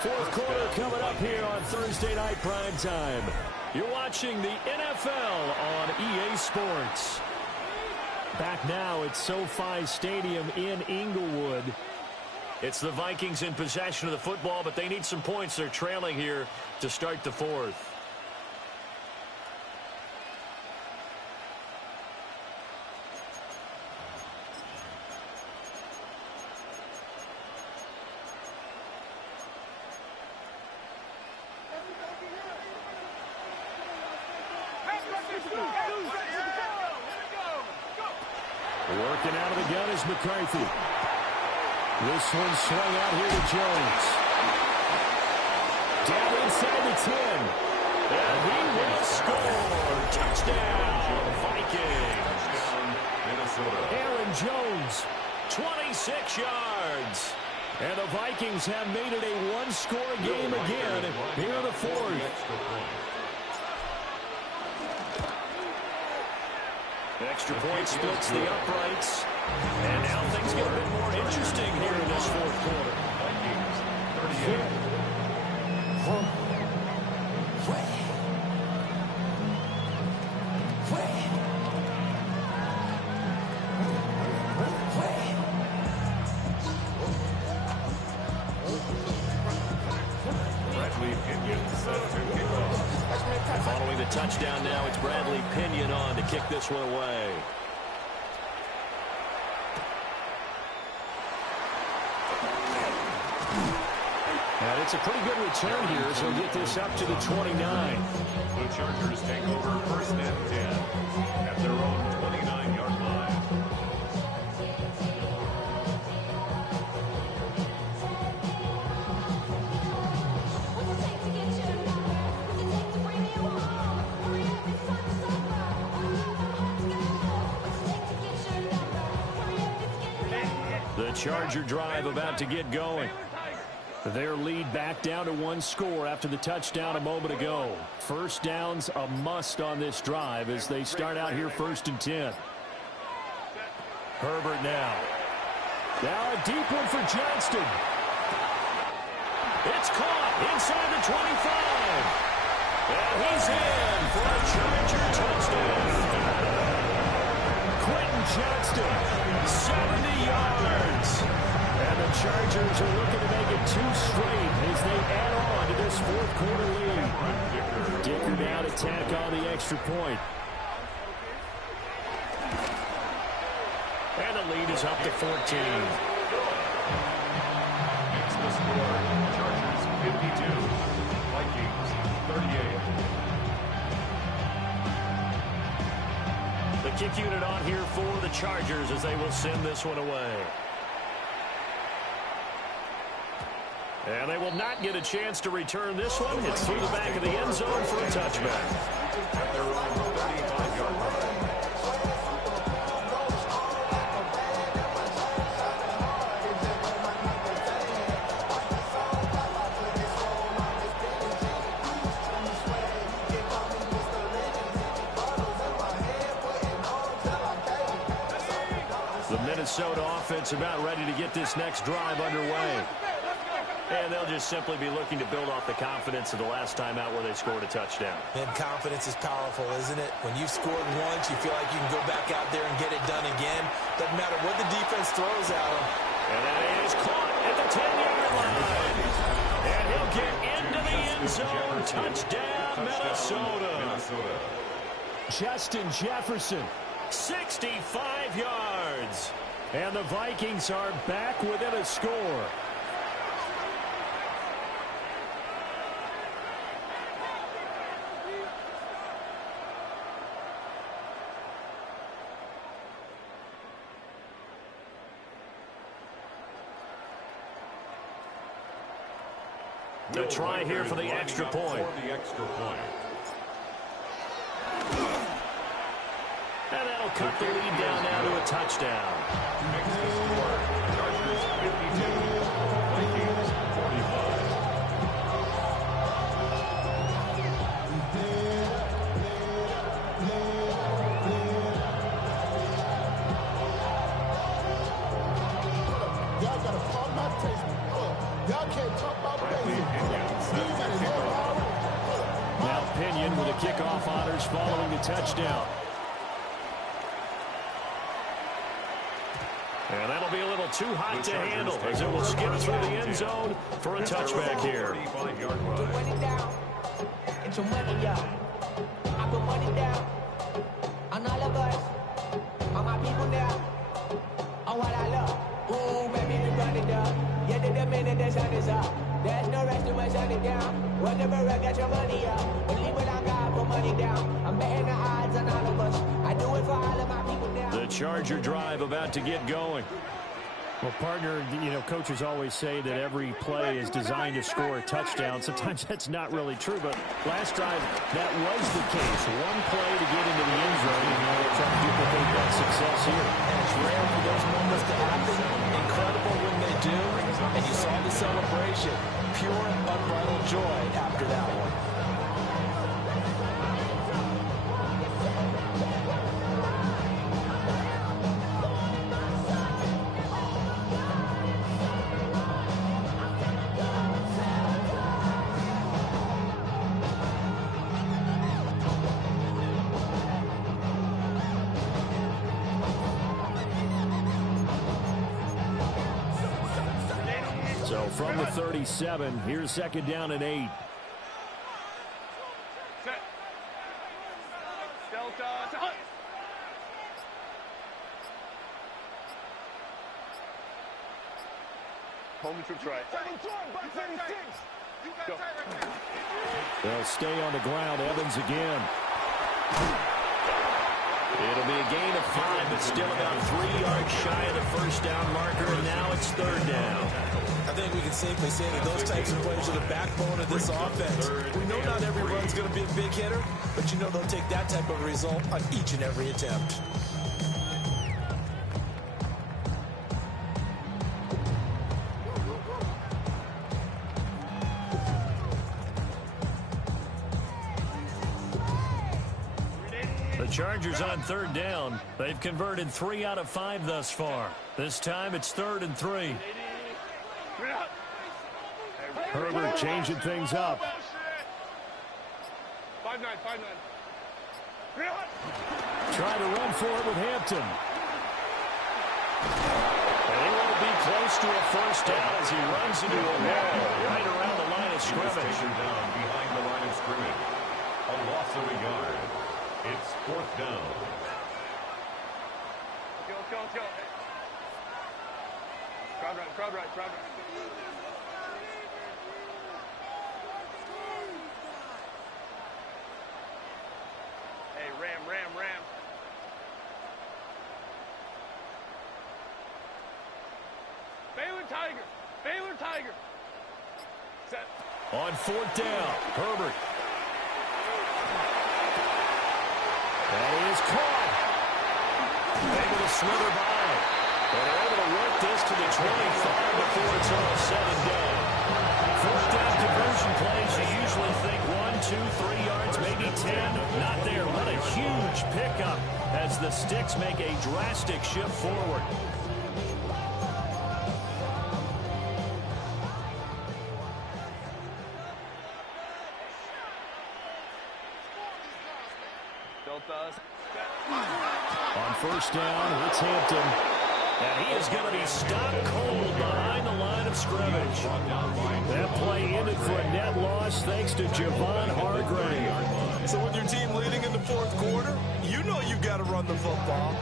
Fourth quarter coming up here on Thursday Night Prime Time. You're watching the NFL on EA Sports. Back now at SoFi Stadium in Inglewood. It's the Vikings in possession of the football, but they need some points. They're trailing here to start the fourth. Working out of the gun is McCarthy. This one swung out here to Jones. Down inside the 10. And he will score. Touchdown, Vikings. Minnesota. Aaron Jones, 26 yards. And the Vikings have made it a one-score game again here in the fourth. Extra point splits the uprights. And now things get a bit more interesting here in this fourth quarter. Vikings, 38. Bradley Pinion set to kick off. Following the touchdown now, it's Bradley Pinion on to kick this one away. And it's a pretty good return here as he'll get this up to the 29. The Chargers take over first and 10 at their own 29-yard line. The Charger drive about to get going. Their lead back down to one score after the touchdown a moment ago. First down's a must on this drive as they start out here first and 10. Herbert now. Now a deep one for Johnston. It's caught inside the 25. And he's in for a Charger touchdown. Quentin Johnston, 70 yards. And the Chargers are looking to make it two straight as they add on to this fourth quarter lead. Dicker now to tack on the extra point. And the lead is up to 14. Makes the score. Chargers 52. Vikings 38. The kick unit on here for the Chargers as they will send this one away. And they will not get a chance to return this one. It's through the back of the end zone for a touchback. At their own 35-yard line. The Minnesota offense about ready to get this next drive underway. And they'll just simply be looking to build off the confidence of the last time out where they scored a touchdown. And confidence is powerful, isn't it? When you've scored once, you feel like you can go back out there and get it done again. Doesn't matter what the defense throws at them. And that is caught at the 10-yard line. And he'll get into the end zone. Touchdown, Minnesota. Justin Jefferson. 65 yards. And the Vikings are back within a score. The try here for the extra point. And that'll cut the lead down now to a touchdown. Makes the score. Chargers 52, Vikings 45. Y'all got to pump my taste. Y'all can't talk about crazy. Now Pinion with a kickoff honors following the touchdown. And that'll be a little too hot to handle as it will skip through the end zone for a touchback here. Put money down. Get your money down. I put money down. On all of us. On my people now. On what I love. Ooh, baby, we run it down. Yeah, the minute the sun is up. There's no rest to my shut it down. Whatever I get your money up. Believe what I got, put money down. I'm betting the odds on all of us. I do it for all of my people now. The Charger drive about to get going. Well, partner, you know, coaches always say that every play is designed to score a touchdown. Sometimes that's not really true, but last drive, that was the case. One play to get into the end zone, and now they're trying to duplicate that success here. And it's rare for those moments to happen. Incredible when they do. And you saw the celebration. Pure, unbridled joy after that one. So from the 37, here's second down and 8. Set. Delta. Set. Home troops right. Go. They'll stay on the ground. Evans again. It'll be a gain of 5, but still about 3 yards shy of the first down marker, and now it's third down. I think we can safely say that those types of players are the backbone of this offense. We know not every run's going to be a big hitter, but you know they'll take that type of result on each and every attempt. The Chargers on third down. They've converted 3 out of 5 thus far. This time it's 3rd and 3. Herbert changing things up. 5-9. Trying to run for it with Hampton. And he will be close to a first down as he runs into a wall right around the line of scrimmage. Taken down behind the line of scrimmage. A loss of a yard. It's 4th down. Let's go. Crowd right. Hey, ram. Baylor Tiger. Set. On 4th down, Herbert. That is caught. Able to slither by. And they're able to work this to the 25 before it's all said and done. 4th down conversion plays, you usually think 1, 2, 3 yards, maybe 10. Not there. What a huge pickup as the Sticks make a drastic shift forward. On 1st down, it's Hampton. And he is going to be stopped cold behind the line of scrimmage. That play ended for a net loss thanks to Javon Hargrave. So with your team leading in the fourth quarter, you know you've got to run the football.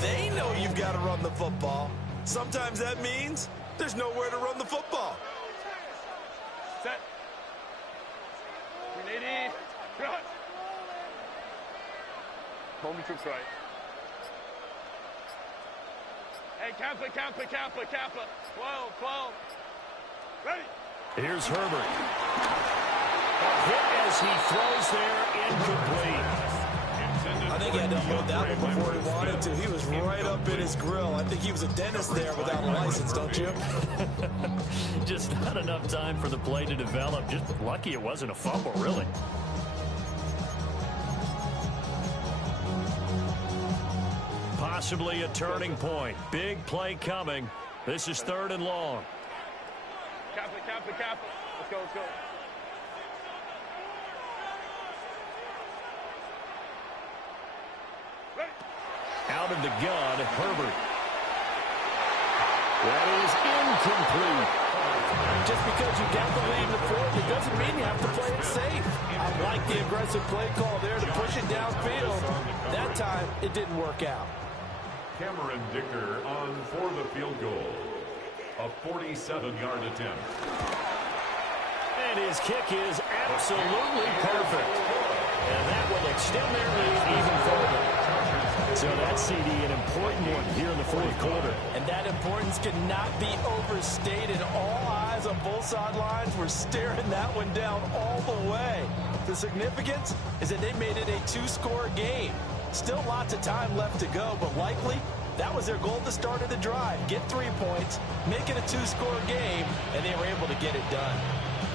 They know you've got to run the football. Sometimes that means there's nowhere to run the football. Set. 180. Cut. Home troops right. Hey, Kappa. 12. Ready. Here's Herbert. A hit as he throws there, incomplete. I think he had to unload that one before he wanted to. He was right up in his grill. I think he was a dentist there without a license, don't you? Just not enough time for the play to develop. Just lucky it wasn't a fumble, really. Possibly a turning point. Big play coming. This is 3rd and long. Kappa. Let's go. Ready. Out of the gun, Herbert. That is incomplete. Just because you got the lead in the fourth, it doesn't mean you have to play it safe. I like the aggressive play call there to push it downfield. That time, it didn't work out. Cameron Dicker on for the field goal. A 47-yard attempt. And his kick is absolutely perfect. And that will extend their lead even further. So that CD, an important one here in the fourth quarter. And that importance cannot be overstated. All eyes on both sidelines were staring that one down all the way. The significance is that they made it a 2-score game. Still lots of time left to go, but likely that was their goal at the start of the drive. Get 3 points, make it a 2-score game, and they were able to get it done.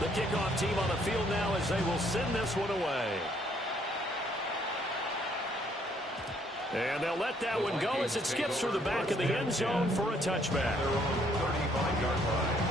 The kickoff team on the field now as they will send this one away. And they'll let that one go as it skips through the back of the end zone for a touchback. Their own 35-yard line.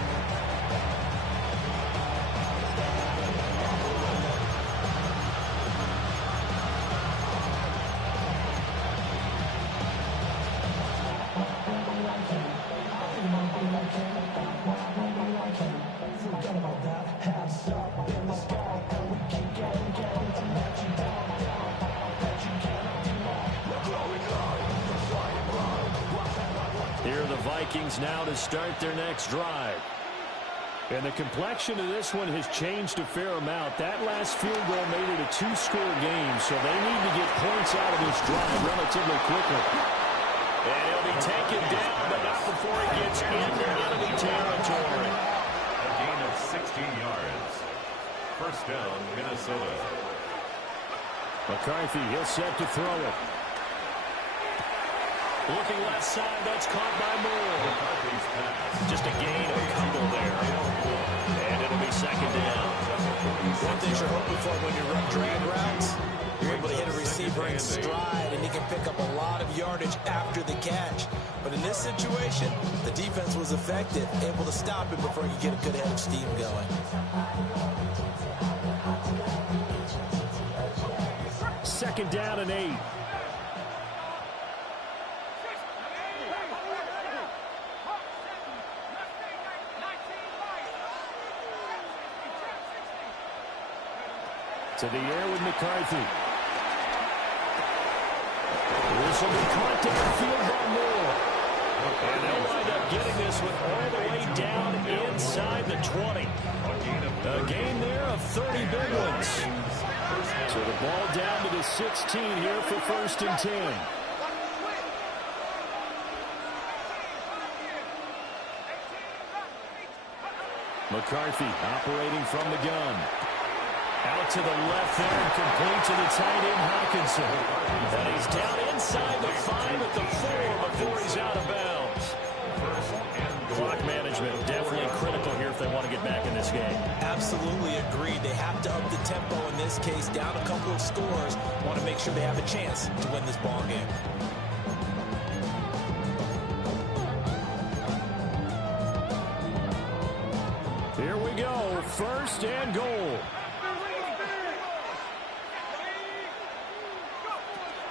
Here are the Vikings now to start their next drive. And the complexion of this one has changed a fair amount. That last field goal made it a 2-score game, so they need to get points out of this drive relatively quickly. And he'll be taken down, but not before he gets into enemy territory. A gain of 16 yards. First down, Minnesota. McCarthy, he'll set to throw it. Looking left side, that's caught by Moore. Just a gain of a couple there. And it'll be second down. One thing you're hoping for when you run drag routes, you're able to hit a receiver in stride, and he can pick up a lot of yardage after the catch. But in this situation, the defense was effective, able to stop him before he could get a good head of steam going. Second down and 8. To the air with McCarthy. This will be caught downfield by Moore. And they'll wind up getting this one all the way down inside the 20. A gain there of 30 big ones. So the ball down to the 16 here for 1st and 10. McCarthy operating from the gun. Out to the left there and complete to the tight end Hawkinson. And he's down inside the 5 at the 4 before he's out of bounds. Clock management definitely critical here if they want to get back in this game. Absolutely agreed. They have to up the tempo in this case, down a couple of scores. Want to make sure they have a chance to win this ball game. Here we go. 1st and goal.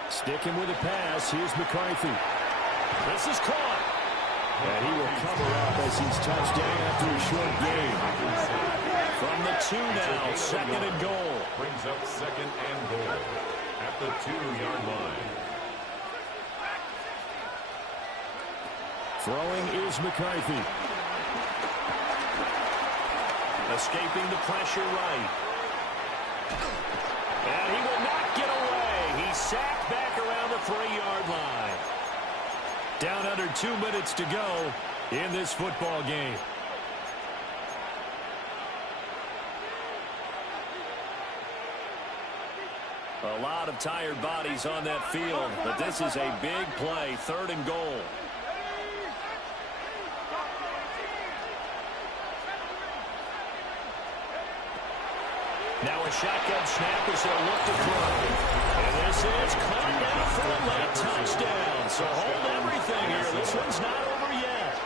Sticking with the pass. Here's McCarthy. This is caught. And he will cover up as he's touched down after a short game. From the 2 now, second and goal. Brings up second and goal at the 2-yard line. Throwing is McCarthy. Escaping the pressure right. And he will not get away. He's sacked back around the 3-yard line. Down under 2 minutes to go in this football game. A lot of tired bodies on that field, but this is a big play, 3rd and goal. Now a shotgun snap as they'll look to throw. And this is caught down for a late touchdown. So hold everything here. This one's not over yet.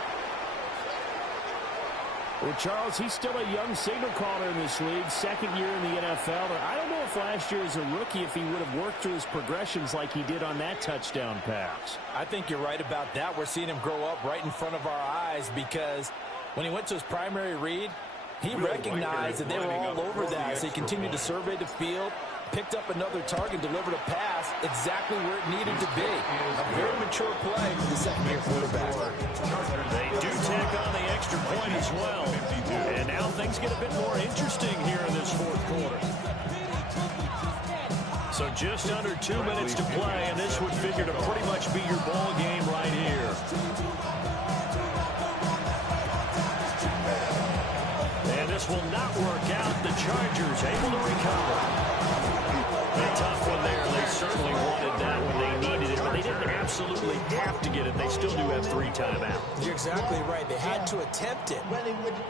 Well, Charles, he's still a young signal caller in this league, 2nd year in the NFL. And I don't know if last year as a rookie if he would have worked through his progressions like he did on that touchdown pass. I think you're right about that. We're seeing him grow up right in front of our eyes because when he went to his primary read, he recognized that they were all over that as he continued to survey the field, picked up another target, delivered a pass exactly where it needed to be. A very mature play for the second-year quarterback. They do tack on the extra point as well. And now things get a bit more interesting here in this 4th quarter. So just under 2 minutes to play, and this would figure to pretty much be your ball game right here. And this will not work out. The Chargers able to recover. A tough one there. They certainly wanted that when they needed it, but they didn't absolutely have to get it. They still do have 3 timeouts. You're exactly right. They had to attempt it.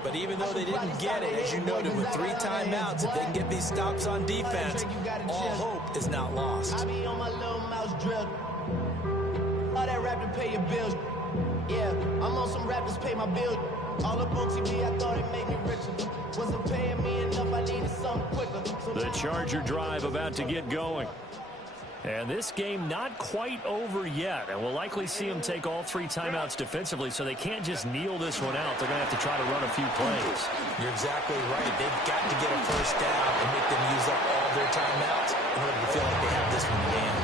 But even though they didn't get it, as you noted, with 3 timeouts, if they can get these stops on defense, all hope is not lost. I be on my little mouse drill. All that rap to pay your bills. Yeah, I'm on some rappers pay my bills. All up on TV, I thought it made me richer. Wasn't paying me enough, I needed something quicker. The Charger drive about to get going. And this game not quite over yet. And we'll likely see them take all 3 timeouts defensively, so they can't just kneel this one out. They're going to have to try to run a few plays. You're exactly right. They've got to get a first down and make them use up all their timeouts in order to feel like they have this one in hand.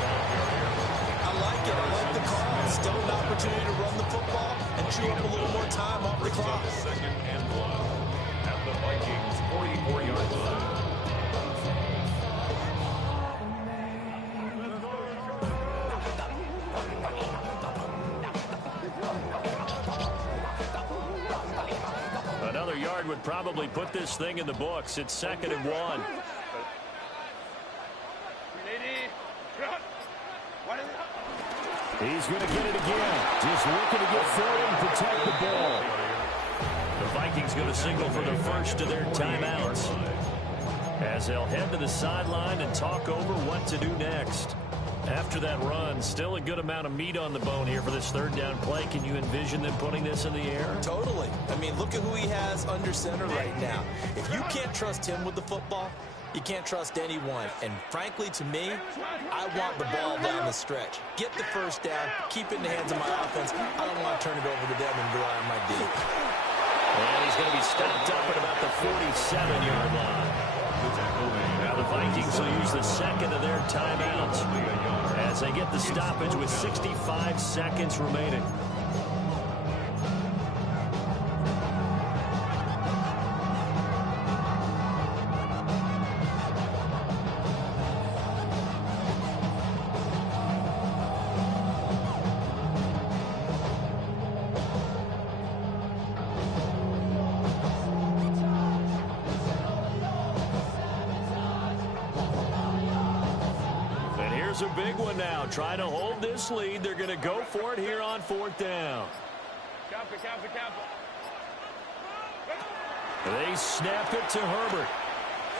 I like it. I like the call. Still an opportunity to run the football and chew up a little more time off the clock. Second and 1 at the Vikings 44-yard line. Another yard would probably put this thing in the books. It's 2nd and 1. He's going to get it again. Just looking to get forward and protect the ball. The Vikings going to signal for the first of their timeouts as they'll head to the sideline and talk over what to do next. After that run, still a good amount of meat on the bone here for this 3rd down play. Can you envision them putting this in the air? Totally. I mean, look at who he has under center right now. If you can't trust him with the football, you can't trust anyone. And frankly, to me, I want the ball down the stretch. Get the first down, keep it in the hands of my offense. I don't want to turn it over to them and rely on my D. And he's going to be stopped up at about the 47-yard line. Now the Vikings will use the 2nd of their timeouts as they get the stoppage with 65 seconds remaining. A big one now. Trying to hold this lead. They're going to go for it here on 4th down. They snap it to Herbert.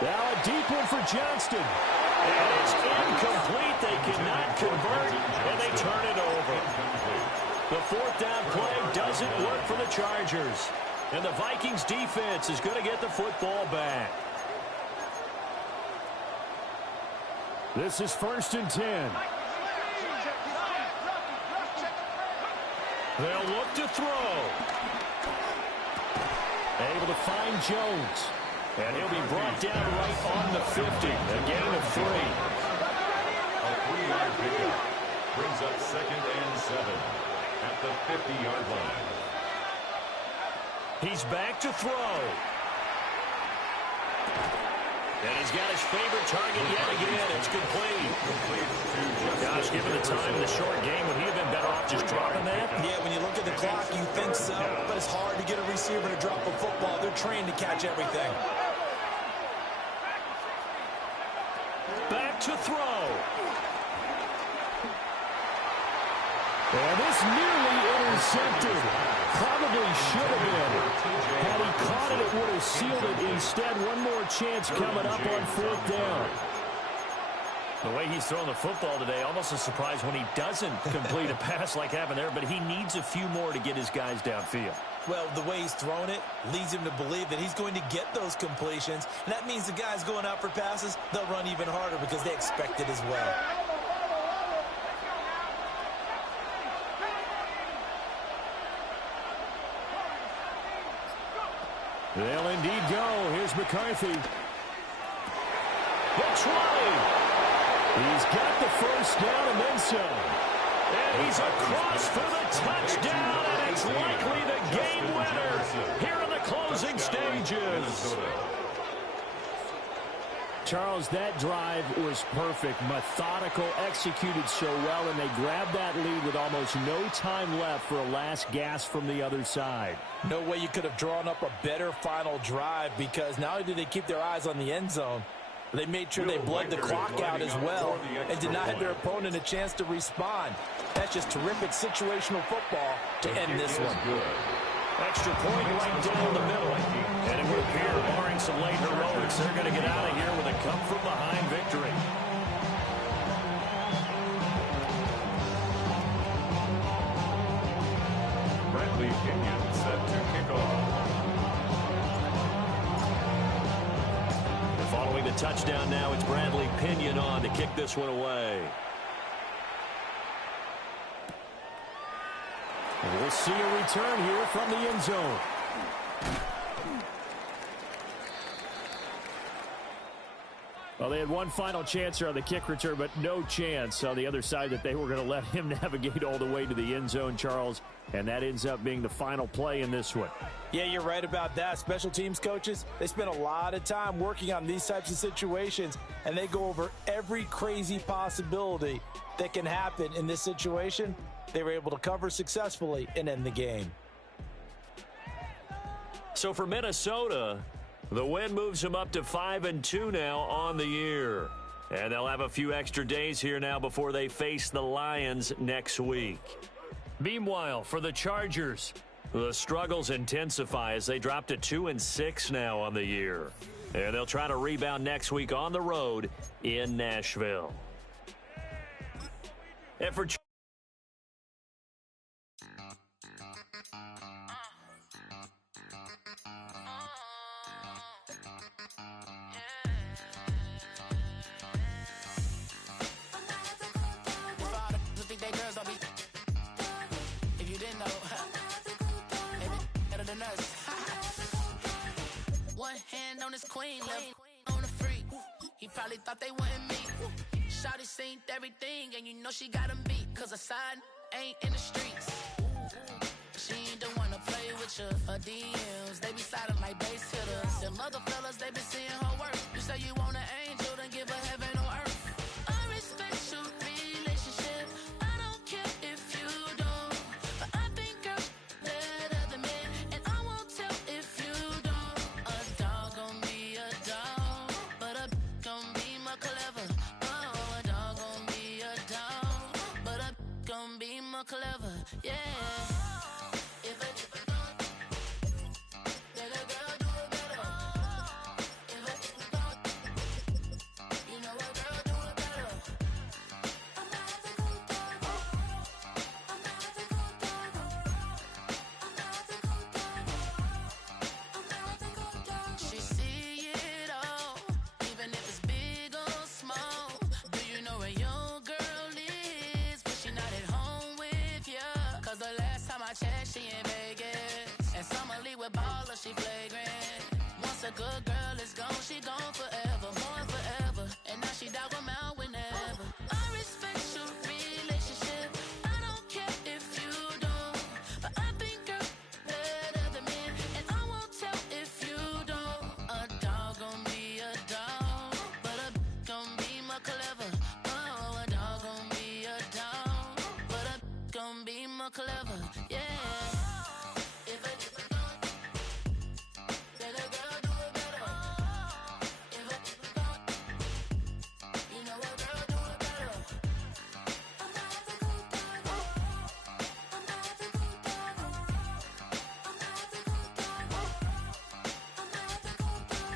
Now a deep one for Johnston. And it's incomplete. They cannot convert, and they turn it over. The 4th down play doesn't work for the Chargers. And the Vikings defense is going to get the football back. This is 1st and 10. They'll look to throw. Able to find Jones. And he'll be brought down right on the 50. A gain of 3. A 3-yard pickup brings up 2nd and 7 at the 50-yard line. He's back to throw. And he's got his favorite target yet again. It's complete. Gosh, given the time in the short game, would he have been better off just dropping that? Yeah, when you look at the clock, you think so. But it's hard to get a receiver to drop a football. They're trained to catch everything. Back to throw. And this nearly intercepted. Probably should have been. Had he caught it, it would have sealed it. Instead, one more chance coming up on 4th down. The way he's throwing the football today, almost a surprise when he doesn't complete a pass like happened there, but he needs a few more to get his guys downfield. Well, the way he's thrown it leads him to believe that he's going to get those completions. And that means the guys going out for passes, they'll run even harder because they expect it as well. They'll indeed go. Here's McCarthy. The try. He's got the first down and then some. And he's across for the touchdown, and it's likely the game winner here in the closing stages. Charles, that drive was perfect, methodical, executed so well, and they grabbed that lead with almost no time left for a last gasp from the other side. No way you could have drawn up a better final drive, because not only did they keep their eyes on the end zone, they made sure they bled the clock out as well and denied their opponent a chance to respond. That's just terrific situational football to end this one. Extra point right down the middle. And it would appear, barring some late heroics, they're going to get out of here with a come-from-behind victory. Bradley Pinion set to kick off. Following the touchdown now, it's Bradley Pinion on to kick this one away. And we'll see a return here from the end zone. Well, they had one final chance here on the kick return, but no chance on the other side that they were going to let him navigate all the way to the end zone, Charles. And that ends up being the final play in this one. Yeah, you're right about that. Special teams coaches, they spend a lot of time working on these types of situations, and they go over every crazy possibility that can happen in this situation. They were able to cover successfully and end the game. So for Minnesota, the win moves them up to 5-2 now on the year. And they'll have a few extra days here now before they face the Lions next week. Meanwhile, for the Chargers, the struggles intensify as they drop to 2-6 now on the year. And they'll try to rebound next week on the road in Nashville. And for One hand on his queen, left on the freak. He probably thought they wanted me. Shawty seen everything, and you know she got him beat. Cause her side ain't in the streets. She ain't the one to play with you. Her DMs, they be sliding like base hitters. Them other fellas, they been seeing her work. You say you want an angel, then give her heaven on earth. I respect your relationship. I don't care if you don't. But I think girls better than men. And I won't tell if you don't. A dog gon' be a dog. But a gon' be more clever. Oh, a dog gon' be a dog. But a gon' be more clever. Yeah. She in Vegas. clever, yeah. If a then a girl do it better. If a you know a girl do it better. I'm not the good dog. I'm not the good dog. I'm not the good dog. I'm not the good dog.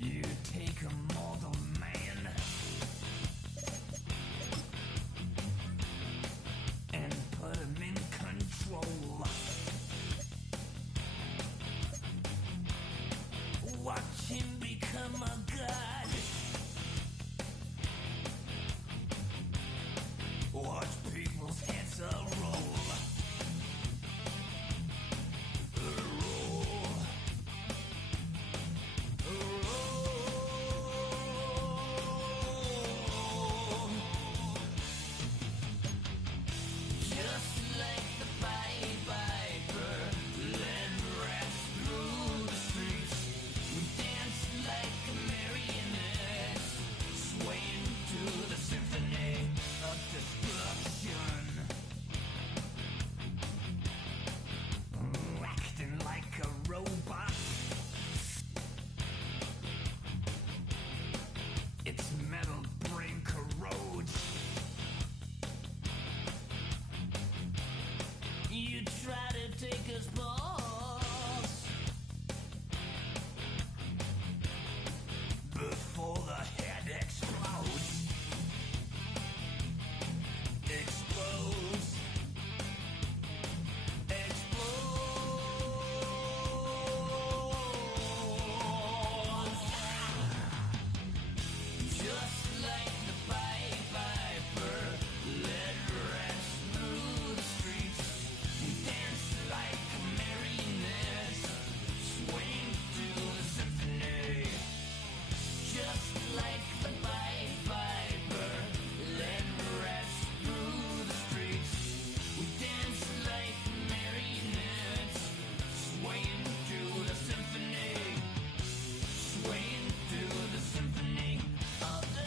You take a mortal man and put him in control. Watch him become a god. Watch people's heads roll. Just like the Pied Piper, let rats through the streets. We dance like marionettes, swaying to the symphony of destruction. Acting like a robot. Its metal brain corrodes. You try to take us balls before the head explodes. Explodes. Explodes. Just like the Pied Piper, let rats through the streets. We dance like marionettes, swing to the symphony. Just like the Pied Piper, let rats through the streets. We dance like marionettes, swaying to the symphony. Swaying to the symphony of the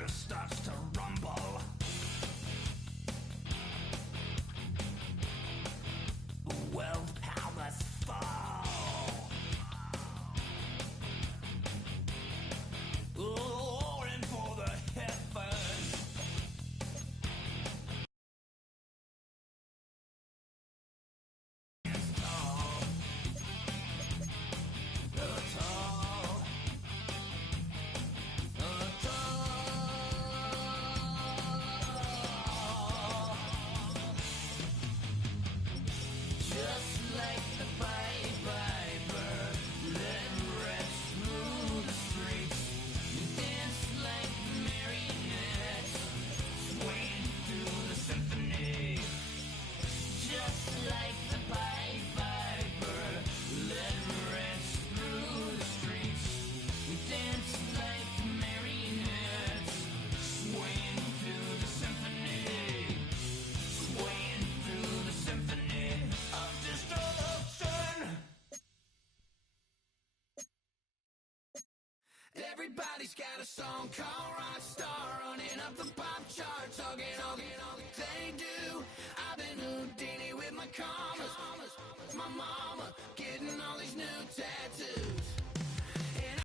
earth starts to rumble. World powers fall. Roaring for the heavens. It's tall. Tall. Just like the Pied Piper, let rats through the streets. We dance like marionettes, swaying to the symphony. Just like the Pied Piper, let rats through the streets. We dance like marionettes, swaying to the symphony. Swaying through the symphony of destruction. Everybody's got a song called Rockstar, running up the pop charts, all they do. I